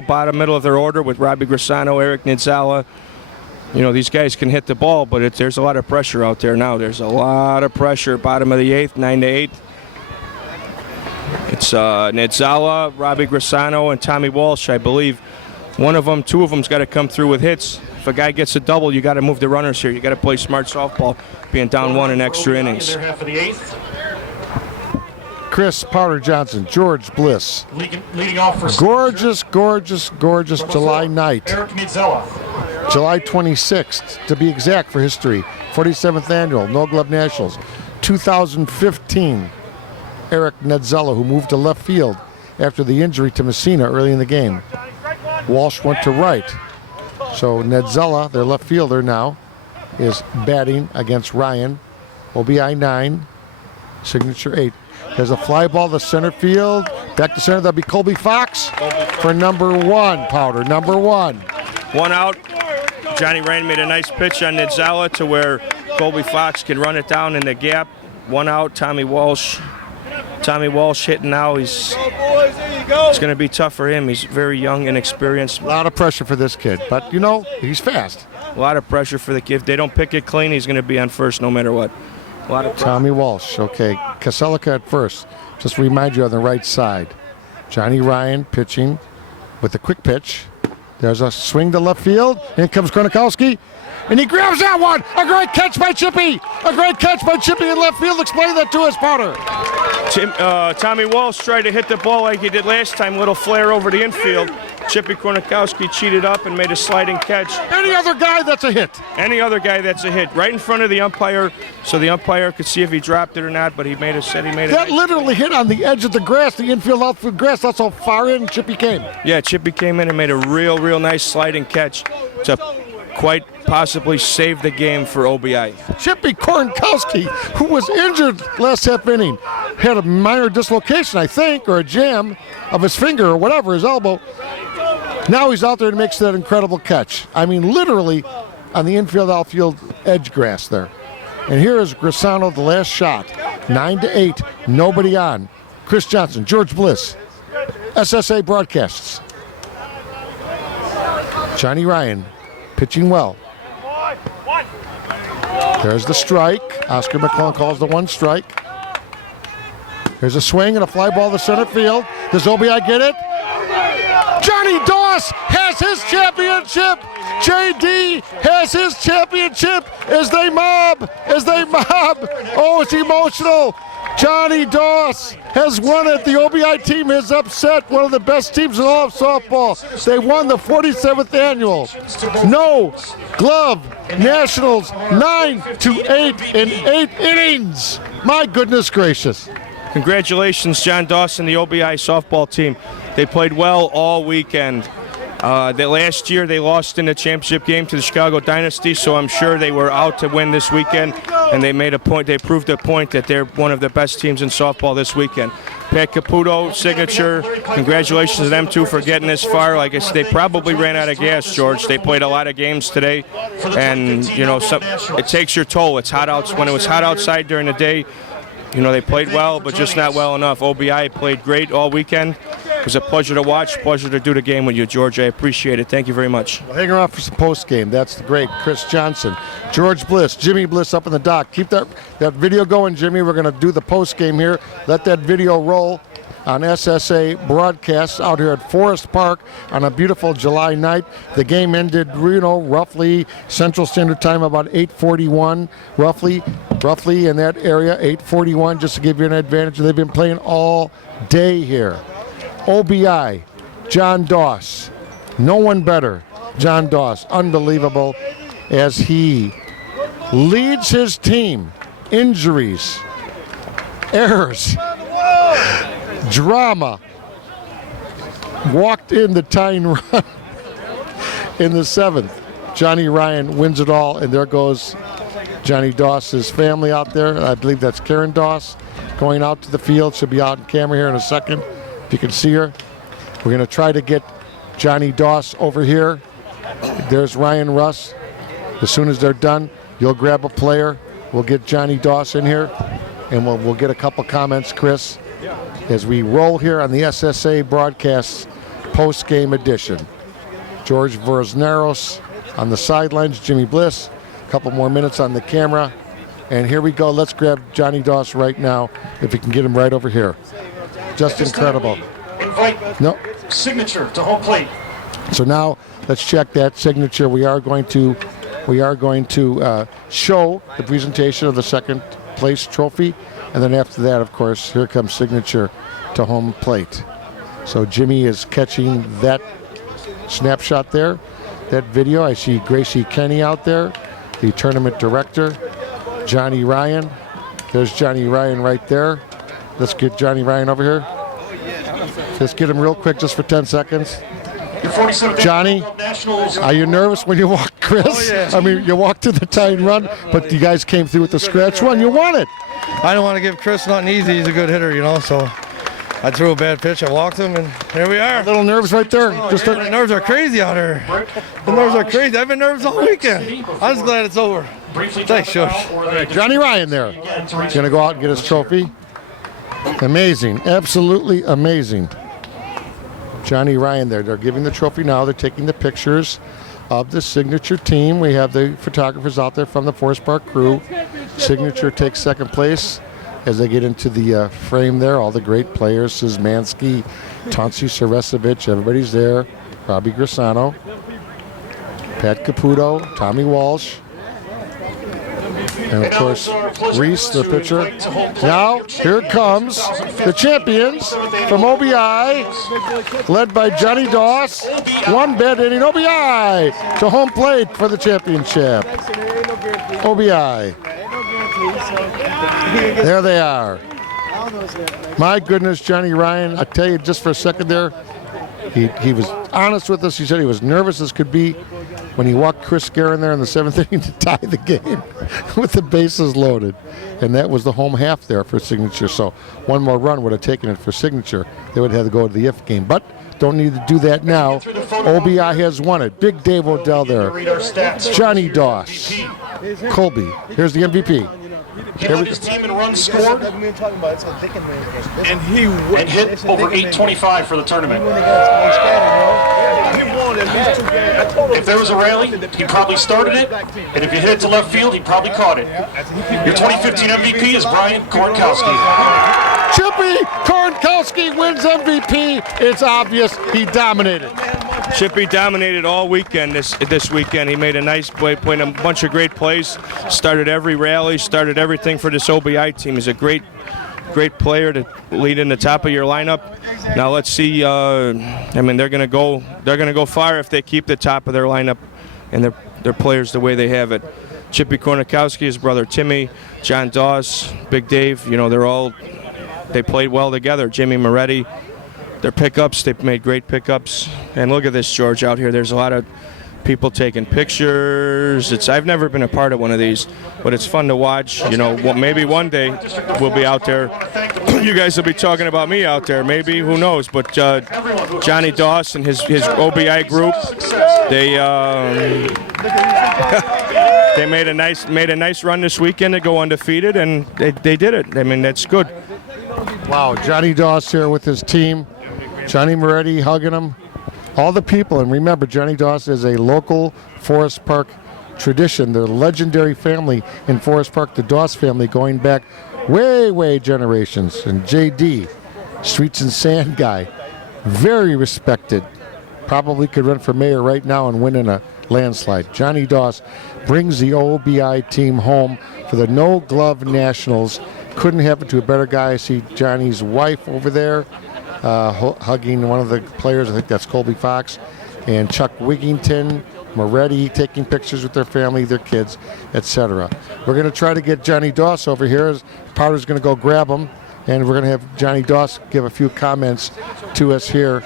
bottom middle of their order with Robbie Grisano, Eric Nidzala. You know, these guys can hit the ball, but there's a lot of pressure out there now. There's a lot of pressure. Bottom of the eighth, 9-8. It's Nidzala, Robbie Grisano, and Tommy Walsh, I believe. Two of them's got to come through with hits. If a guy gets a double, you got to move the runners here. You got to play smart softball, being down one in extra innings. Half of the eighth. Chris Powder Johnson, George Bliss. Leading off for Gorgeous July night. Eric Nidzella. July 26th, to be exact, for history. 47th annual No Glove Nationals. 2015. Eric Nidzella, who moved to left field after the injury to Messina early in the game. Walsh went to right. So Nidzella, their left fielder now, is batting against Ryan. OBI 9, Signature 8. There's a fly ball to center field. Back to center, that'll be Colby Fox for number 1, Powder, number 1. One out. Johnny Ryan made a nice pitch on Nidzala to where Colby Fox can run it down in the gap. One out, Tommy Walsh hitting now. It's going to be tough for him. He's very young and inexperienced. A lot of pressure for this kid, but you know, he's fast. A lot of pressure for the kid. If they don't pick it clean, he's going to be on first no matter what. A lot of Tommy Walsh, okay. Kaselica at first. Just to remind you on the right side. Johnny Ryan pitching with a quick pitch. There's a swing to left field. In comes Kronikowski. And he grabs that one. A great catch by Chippy. A great catch by Chippy in left field. Explain that to us, Powder. Tommy Walsh tried to hit the ball like he did last time. Little flare over the infield. Chippy Kronikowski cheated up and made a sliding catch. Any other guy, that's a hit. Any other guy, that's a hit. Right in front of the umpire, so the umpire could see if he dropped it or not, but he made it. That literally hit on the edge of the grass, the infield outfield grass. That's how far in Chippy came. Yeah, Chippy came in and made a real nice sliding catch to quite possibly save the game for OBI. Chippy Kronikowski, who was injured last half inning, had a minor dislocation, I think, or a jam of his finger or whatever, his elbow. Now he's out there and makes that incredible catch. I mean, literally on the infield, outfield edge grass there. And here is Grisano, the last shot. 9-8, nobody on. Chris Johnson, George Bliss, SSA Broadcasts. Johnny Ryan pitching well. There's the strike. Oscar McClellan calls the one strike. There's a swing and a fly ball to center field. Does OBI get it? Johnny Doss has his championship. JD has his championship as they mob. Oh, it's emotional. Johnny Doss has won it. The OBI team has upset one of the best teams in all of softball. They won the 47th annual No Glove Nationals 9-8 in 8 innings. My goodness gracious. Congratulations, John Dawson, the OBI softball team. They played well all weekend. Last year they lost in the championship game to the Chicago Dynasty, so I'm sure they were out to win this weekend, and they made a point. They proved a point that they're one of the best teams in softball this weekend. Pat Caputo, signature. Congratulations to them, too, for getting this far. Like I said, they probably ran out of gas, George. They played a lot of games today, and, you know, it takes your toll. It's hot out. When it was hot outside during the day, you know, they played well, but just not well enough. OBI played great all weekend. It was a pleasure to watch, pleasure to do the game with you, George. I appreciate it. Thank you very much. Well, hang around for some post game. That's the great Chris Johnson, George Bliss, Jimmy Bliss up in the dock. Keep that video going, Jimmy. We're going to do the post game here. Let that video roll on SSA broadcasts out here at Forest Park on a beautiful July night. The game ended, you know, roughly Central Standard Time about 8:41, roughly in that area, 8:41, just to give you an advantage. They've been playing all day here. OBI, John Doss, no one better. John Doss, unbelievable as he leads his team. Injuries, errors, drama. Walked in the tying run in the 7th. Johnny Ryan wins it all, and there goes Johnny Doss's family out there. I believe that's Karen Doss going out to the field. She'll be out in camera here in a second. If you can see her. We're going to try to get Johnny Doss over here. There's Ryan Russ. As soon as they're done, you'll grab a player. We'll get Johnny Doss in here, and we'll get a couple comments, Chris, as we roll here on the SSA broadcast post-game edition. George Voronezos on the sidelines, Jimmy Bliss. A couple more minutes on the camera. And here we go. Let's grab Johnny Doss right now, if we can get him right over here. Just incredible. Invite No. signature to home plate. So now let's check that signature. We are going to show the presentation of the second place trophy, and then after that, of course, here comes signature to home plate. So Jimmy is catching that snapshot there, that video. I see Gracie Kenny out there, the tournament director, Johnny Ryan. There's Johnny Ryan right there. Let's get Johnny Ryan over here. Let's get him real quick just for 10 seconds. Johnny, are you nervous when you walk, Chris? Oh, yeah. I mean, you walked to the tie and run, but you guys came through with the scratch run. You won it. I don't want to give Chris nothing easy. He's a good hitter, you know, so I threw a bad pitch. I walked him, and here we are. A little nerves right there. The nerves are crazy out here. The nerves are crazy. I've been nervous all weekend. I'm just glad it's over. Thanks, George. Johnny Ryan there. He's going to go out and get his trophy. Amazing. Absolutely amazing. Johnny Ryan there. They're giving the trophy now. They're taking the pictures of the signature team. We have the photographers out there from the Forest Park crew. Signature takes second place as they get into the frame there. All the great players, Szymanski, Tonsi Seresevich, everybody's there. Robbie Grisano, Pat Caputo, Tommy Walsh, and of course Reese, the pitcher. Now here comes the champions from OBI, led by Johnny Doss. One bad inning, OBI to home plate for the championship. OBI. There they are. My goodness, Johnny Ryan, I tell you just for a second there, he was honest with us. He said he was nervous as could be when he walked Chris Guerin there in the 7th inning to tie the game with the bases loaded. And that was the home half there for signature. So one more run would have taken it for signature. They would have to go to the if game. But don't need to do that now. OBI has won it. Big Dave Odell there. Johnny Doss. Colby. Here's the MVP. He led his team in runs scored and hit over 825 for the tournament. If there was a rally, he probably started it, and if you hit it to left field, he probably caught it. Your 2015 MVP is Brian Kornkowski. Chippy Kornkowski wins MVP. It's obvious he dominated. Chippy dominated all weekend this weekend. He made a nice play, played a bunch of great plays, started every rally, started everything for this OBI team. He's a great player to lead in the top of your lineup. Now let's see. I mean, they're gonna go far if they keep the top of their lineup and their players the way they have it. Chippy Kornkowski, his brother Timmy, John Doss, Big Dave. You know, they played well together. Jimmy Moretti. Their pickups, they've made great pickups. And look at this, George, out here. There's a lot of people taking pictures. I've never been a part of one of these, but it's fun to watch. You know, maybe one day we'll be out there. You guys will be talking about me out there. Maybe, who knows? But Johnny Doss and his OBI group, they made a nice run this weekend to go undefeated, and they did it. I mean, that's good. Wow, Johnny Doss here with his team. Johnny Moretti hugging him. All the people, and remember, Johnny Doss is a local Forest Park tradition. The legendary family in Forest Park, the Doss family, going back way generations. And JD, Streets and Sand guy, very respected. Probably could run for mayor right now and win in a landslide. Johnny Doss brings the OBI team home for the No Glove Nationals. Couldn't happen to a better guy. I see Johnny's wife over there hugging one of the players. I think that's Colby Fox. And Chuck Wigington, Moretti taking pictures with their family, their kids, etc. We're going to try to get Johnny Doss over here. Powder's going to go grab him, and we're going to have Johnny Doss give a few comments to us here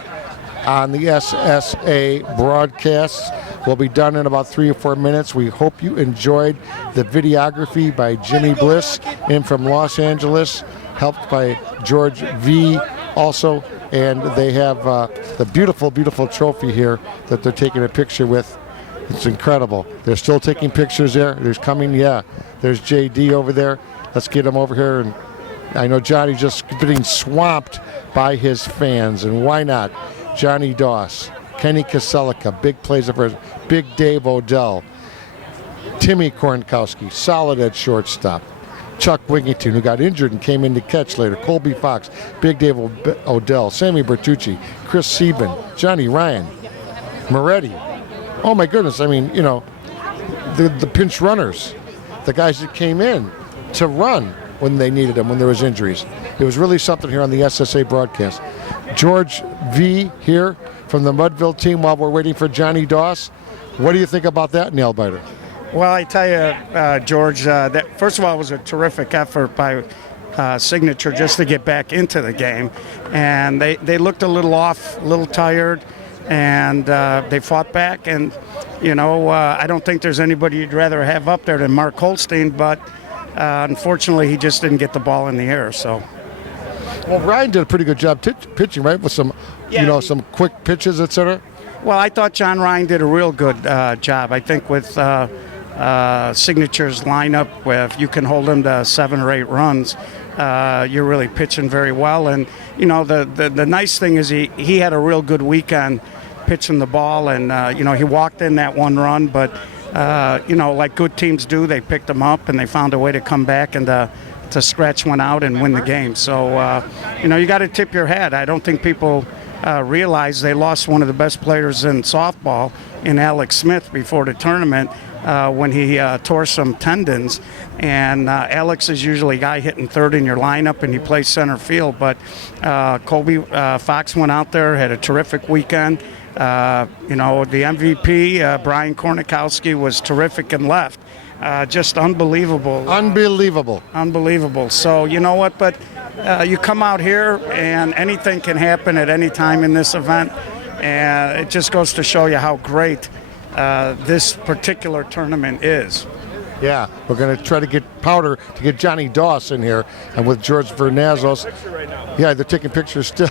on the SSA broadcasts. We'll be done in about 3 or 4 minutes. We hope you enjoyed the videography by Jimmy Bliss in from Los Angeles, helped by George V. also. And they have the beautiful trophy here that they're taking a picture with. It's incredible. They're still taking pictures there. There's JD over there. Let's get him over here. And I know Johnny just getting swamped by his fans, and why not? Johnny Doss, Kenny Kaselika, big plays of hers, Big Dave Odell, Timmy Kornkowski, solid at shortstop, Chuck Wigington, who got injured and came in to catch later, Colby Fox, Big Dave Odell, Sammy Bertucci, Chris Sieben, Johnny Ryan, Moretti. Oh my goodness, I mean, you know, the pinch runners, the guys that came in to run when they needed them, when there was injuries. It was really something here on the SSA broadcast. George V. here from the Mudville team while we're waiting for Johnny Doss. What do you think about that, nail biter? Well, I tell you, George, that first of all, it was a terrific effort by Signature just to get back into the game. And they looked a little off, a little tired, and they fought back. And, you know, I don't think there's anybody you'd rather have up there than Mark Holstein, but unfortunately, he just didn't get the ball in the air. So. Well, Ryan did a pretty good job pitching, right, with some, some quick pitches, etc. Well, I thought John Ryan did a real good job. I think with Signature's lineup, if you can hold him to 7 or 8 runs, you're really pitching very well. And you know, the nice thing is he had a real good weekend pitching the ball, and you know, he walked in that 1 run, but you know, like good teams do, they picked him up and they found a way to come back and to scratch one out and win the game. So, you know, you got to tip your hat. I don't think people realize they lost one of the best players in softball in Alex Smith before the tournament when he tore some tendons. And Alex is usually a guy hitting third in your lineup, and he plays center field. But Colby Fox went out there, had a terrific weekend. You know, the MVP, Brian Kornkowski, was terrific and left. Just unbelievable. Unbelievable. So, you know what, but you come out here and anything can happen at any time in this event. And it just goes to show you how great this particular tournament is. Yeah, we're going to try to get Powder to get Johnny Doss in here, and with George Vernazos. Yeah, they're taking pictures still.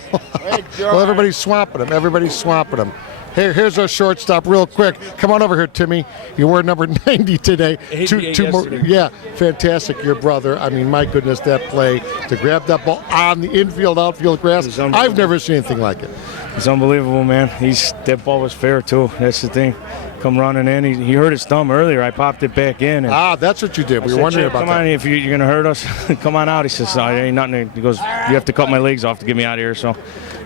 Well, everybody's swamping him. Everybody's swamping him. Here's our shortstop real quick. Come on over here, Timmy. You wore number 90 today. Two more. Yeah, fantastic, your brother. I mean, my goodness, that play to grab that ball on the infield, outfield grass. I've never seen anything like it. It's unbelievable, man. That ball was fair, too. That's the thing. Come running in. He hurt his thumb earlier. I popped it back in. And that's what you did. We were wondering about that. Come on, if you're going to hurt us, come on out. He says, "No, it ain't nothing." He goes, "You have to cut my legs off to get me out of here." So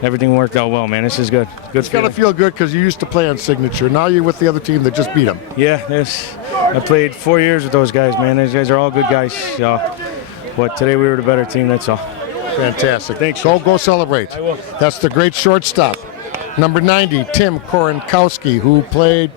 everything worked out well, man. This is good. It's got to feel good because you used to play on Signature. Now you're with the other team that just beat them. Yeah, I played 4 years with those guys, man. Those guys are all good guys. But today we were the better team, that's all. Fantastic. Thanks. Go celebrate. I will. That's the great shortstop. Number 90, Tim Korenkowski, who played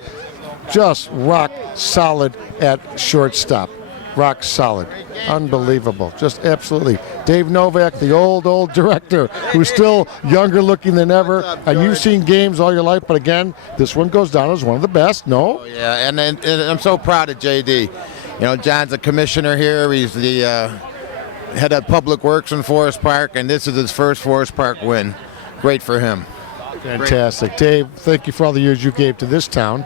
just rock solid at shortstop. Rock solid. Unbelievable. Just absolutely. Dave Novak, the old director, who's still younger looking than ever. And you've seen games all your life, but again, this one goes down as one of the best, no? Oh, yeah, and I'm so proud of JD. You know, John's a commissioner here. He's the head of Public Works in Forest Park, and this is his first Forest Park win. Great for him. Fantastic. Dave, thank you for all the years you gave to this town.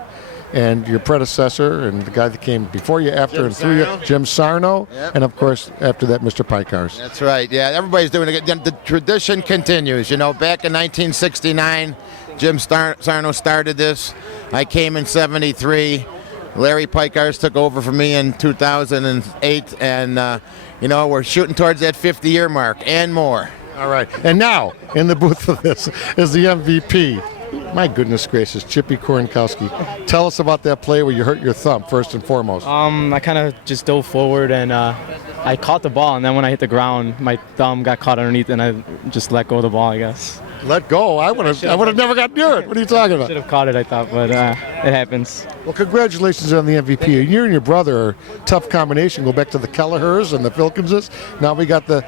And your predecessor and the guy that came before you, after Jim and through you, Jim Sarno, Yep. and of course after that, Mr. Pikars. That's right. Yeah, everybody's doing it. The tradition continues. You know, back in 1969, Jim Sarno started this. I came in '73. Larry Pikars took over for me in 2008, and you know, we're shooting towards that 50-year mark and more. All right. And now in the booth of this is the MVP. My goodness gracious, Chippy Korenkowski. Tell us about that play where you hurt your thumb, first and foremost. I kind of just dove forward and I caught the ball, and then when I hit the ground, my thumb got caught underneath, and I just let go of the ball, I guess. Let go? I would have never got near it. What are you talking about? Should have caught it, I thought, but it happens. Well, congratulations on the MVP. You and your brother are a tough combination. Go back to the Kelleher's and the Filkinses. Now we got the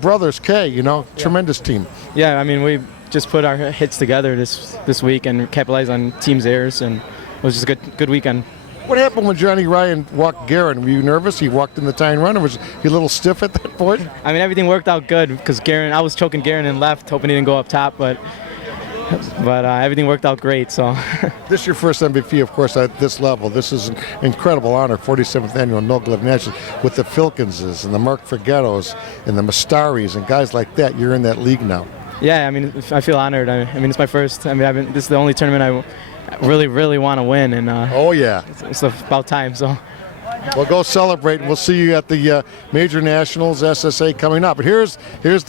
brothers, K, you know, tremendous team. Yeah, I mean, we just put our hits together this week and capitalized on team's errors, and it was just a good weekend. What happened when Johnny Ryan walked Guerin? Were you nervous? He walked in the tying run, or was he a little stiff at that point? I mean, everything worked out good because I was choking Guerin in left, hoping he didn't go up top, but everything worked out great. So this is your first MVP, of course, at this level. This is an incredible honor, 47th annual No Glove Nationals, with the Filkinses and the Mark Forgettos and the Mastaris and guys like that. You're in that league now. Yeah, I mean, I feel honored. I mean, it's my first. I mean, this is the only tournament I really want to win, and oh yeah, it's about time. So we'll go celebrate, and we'll see you at the Major Nationals SSA coming up. But here's the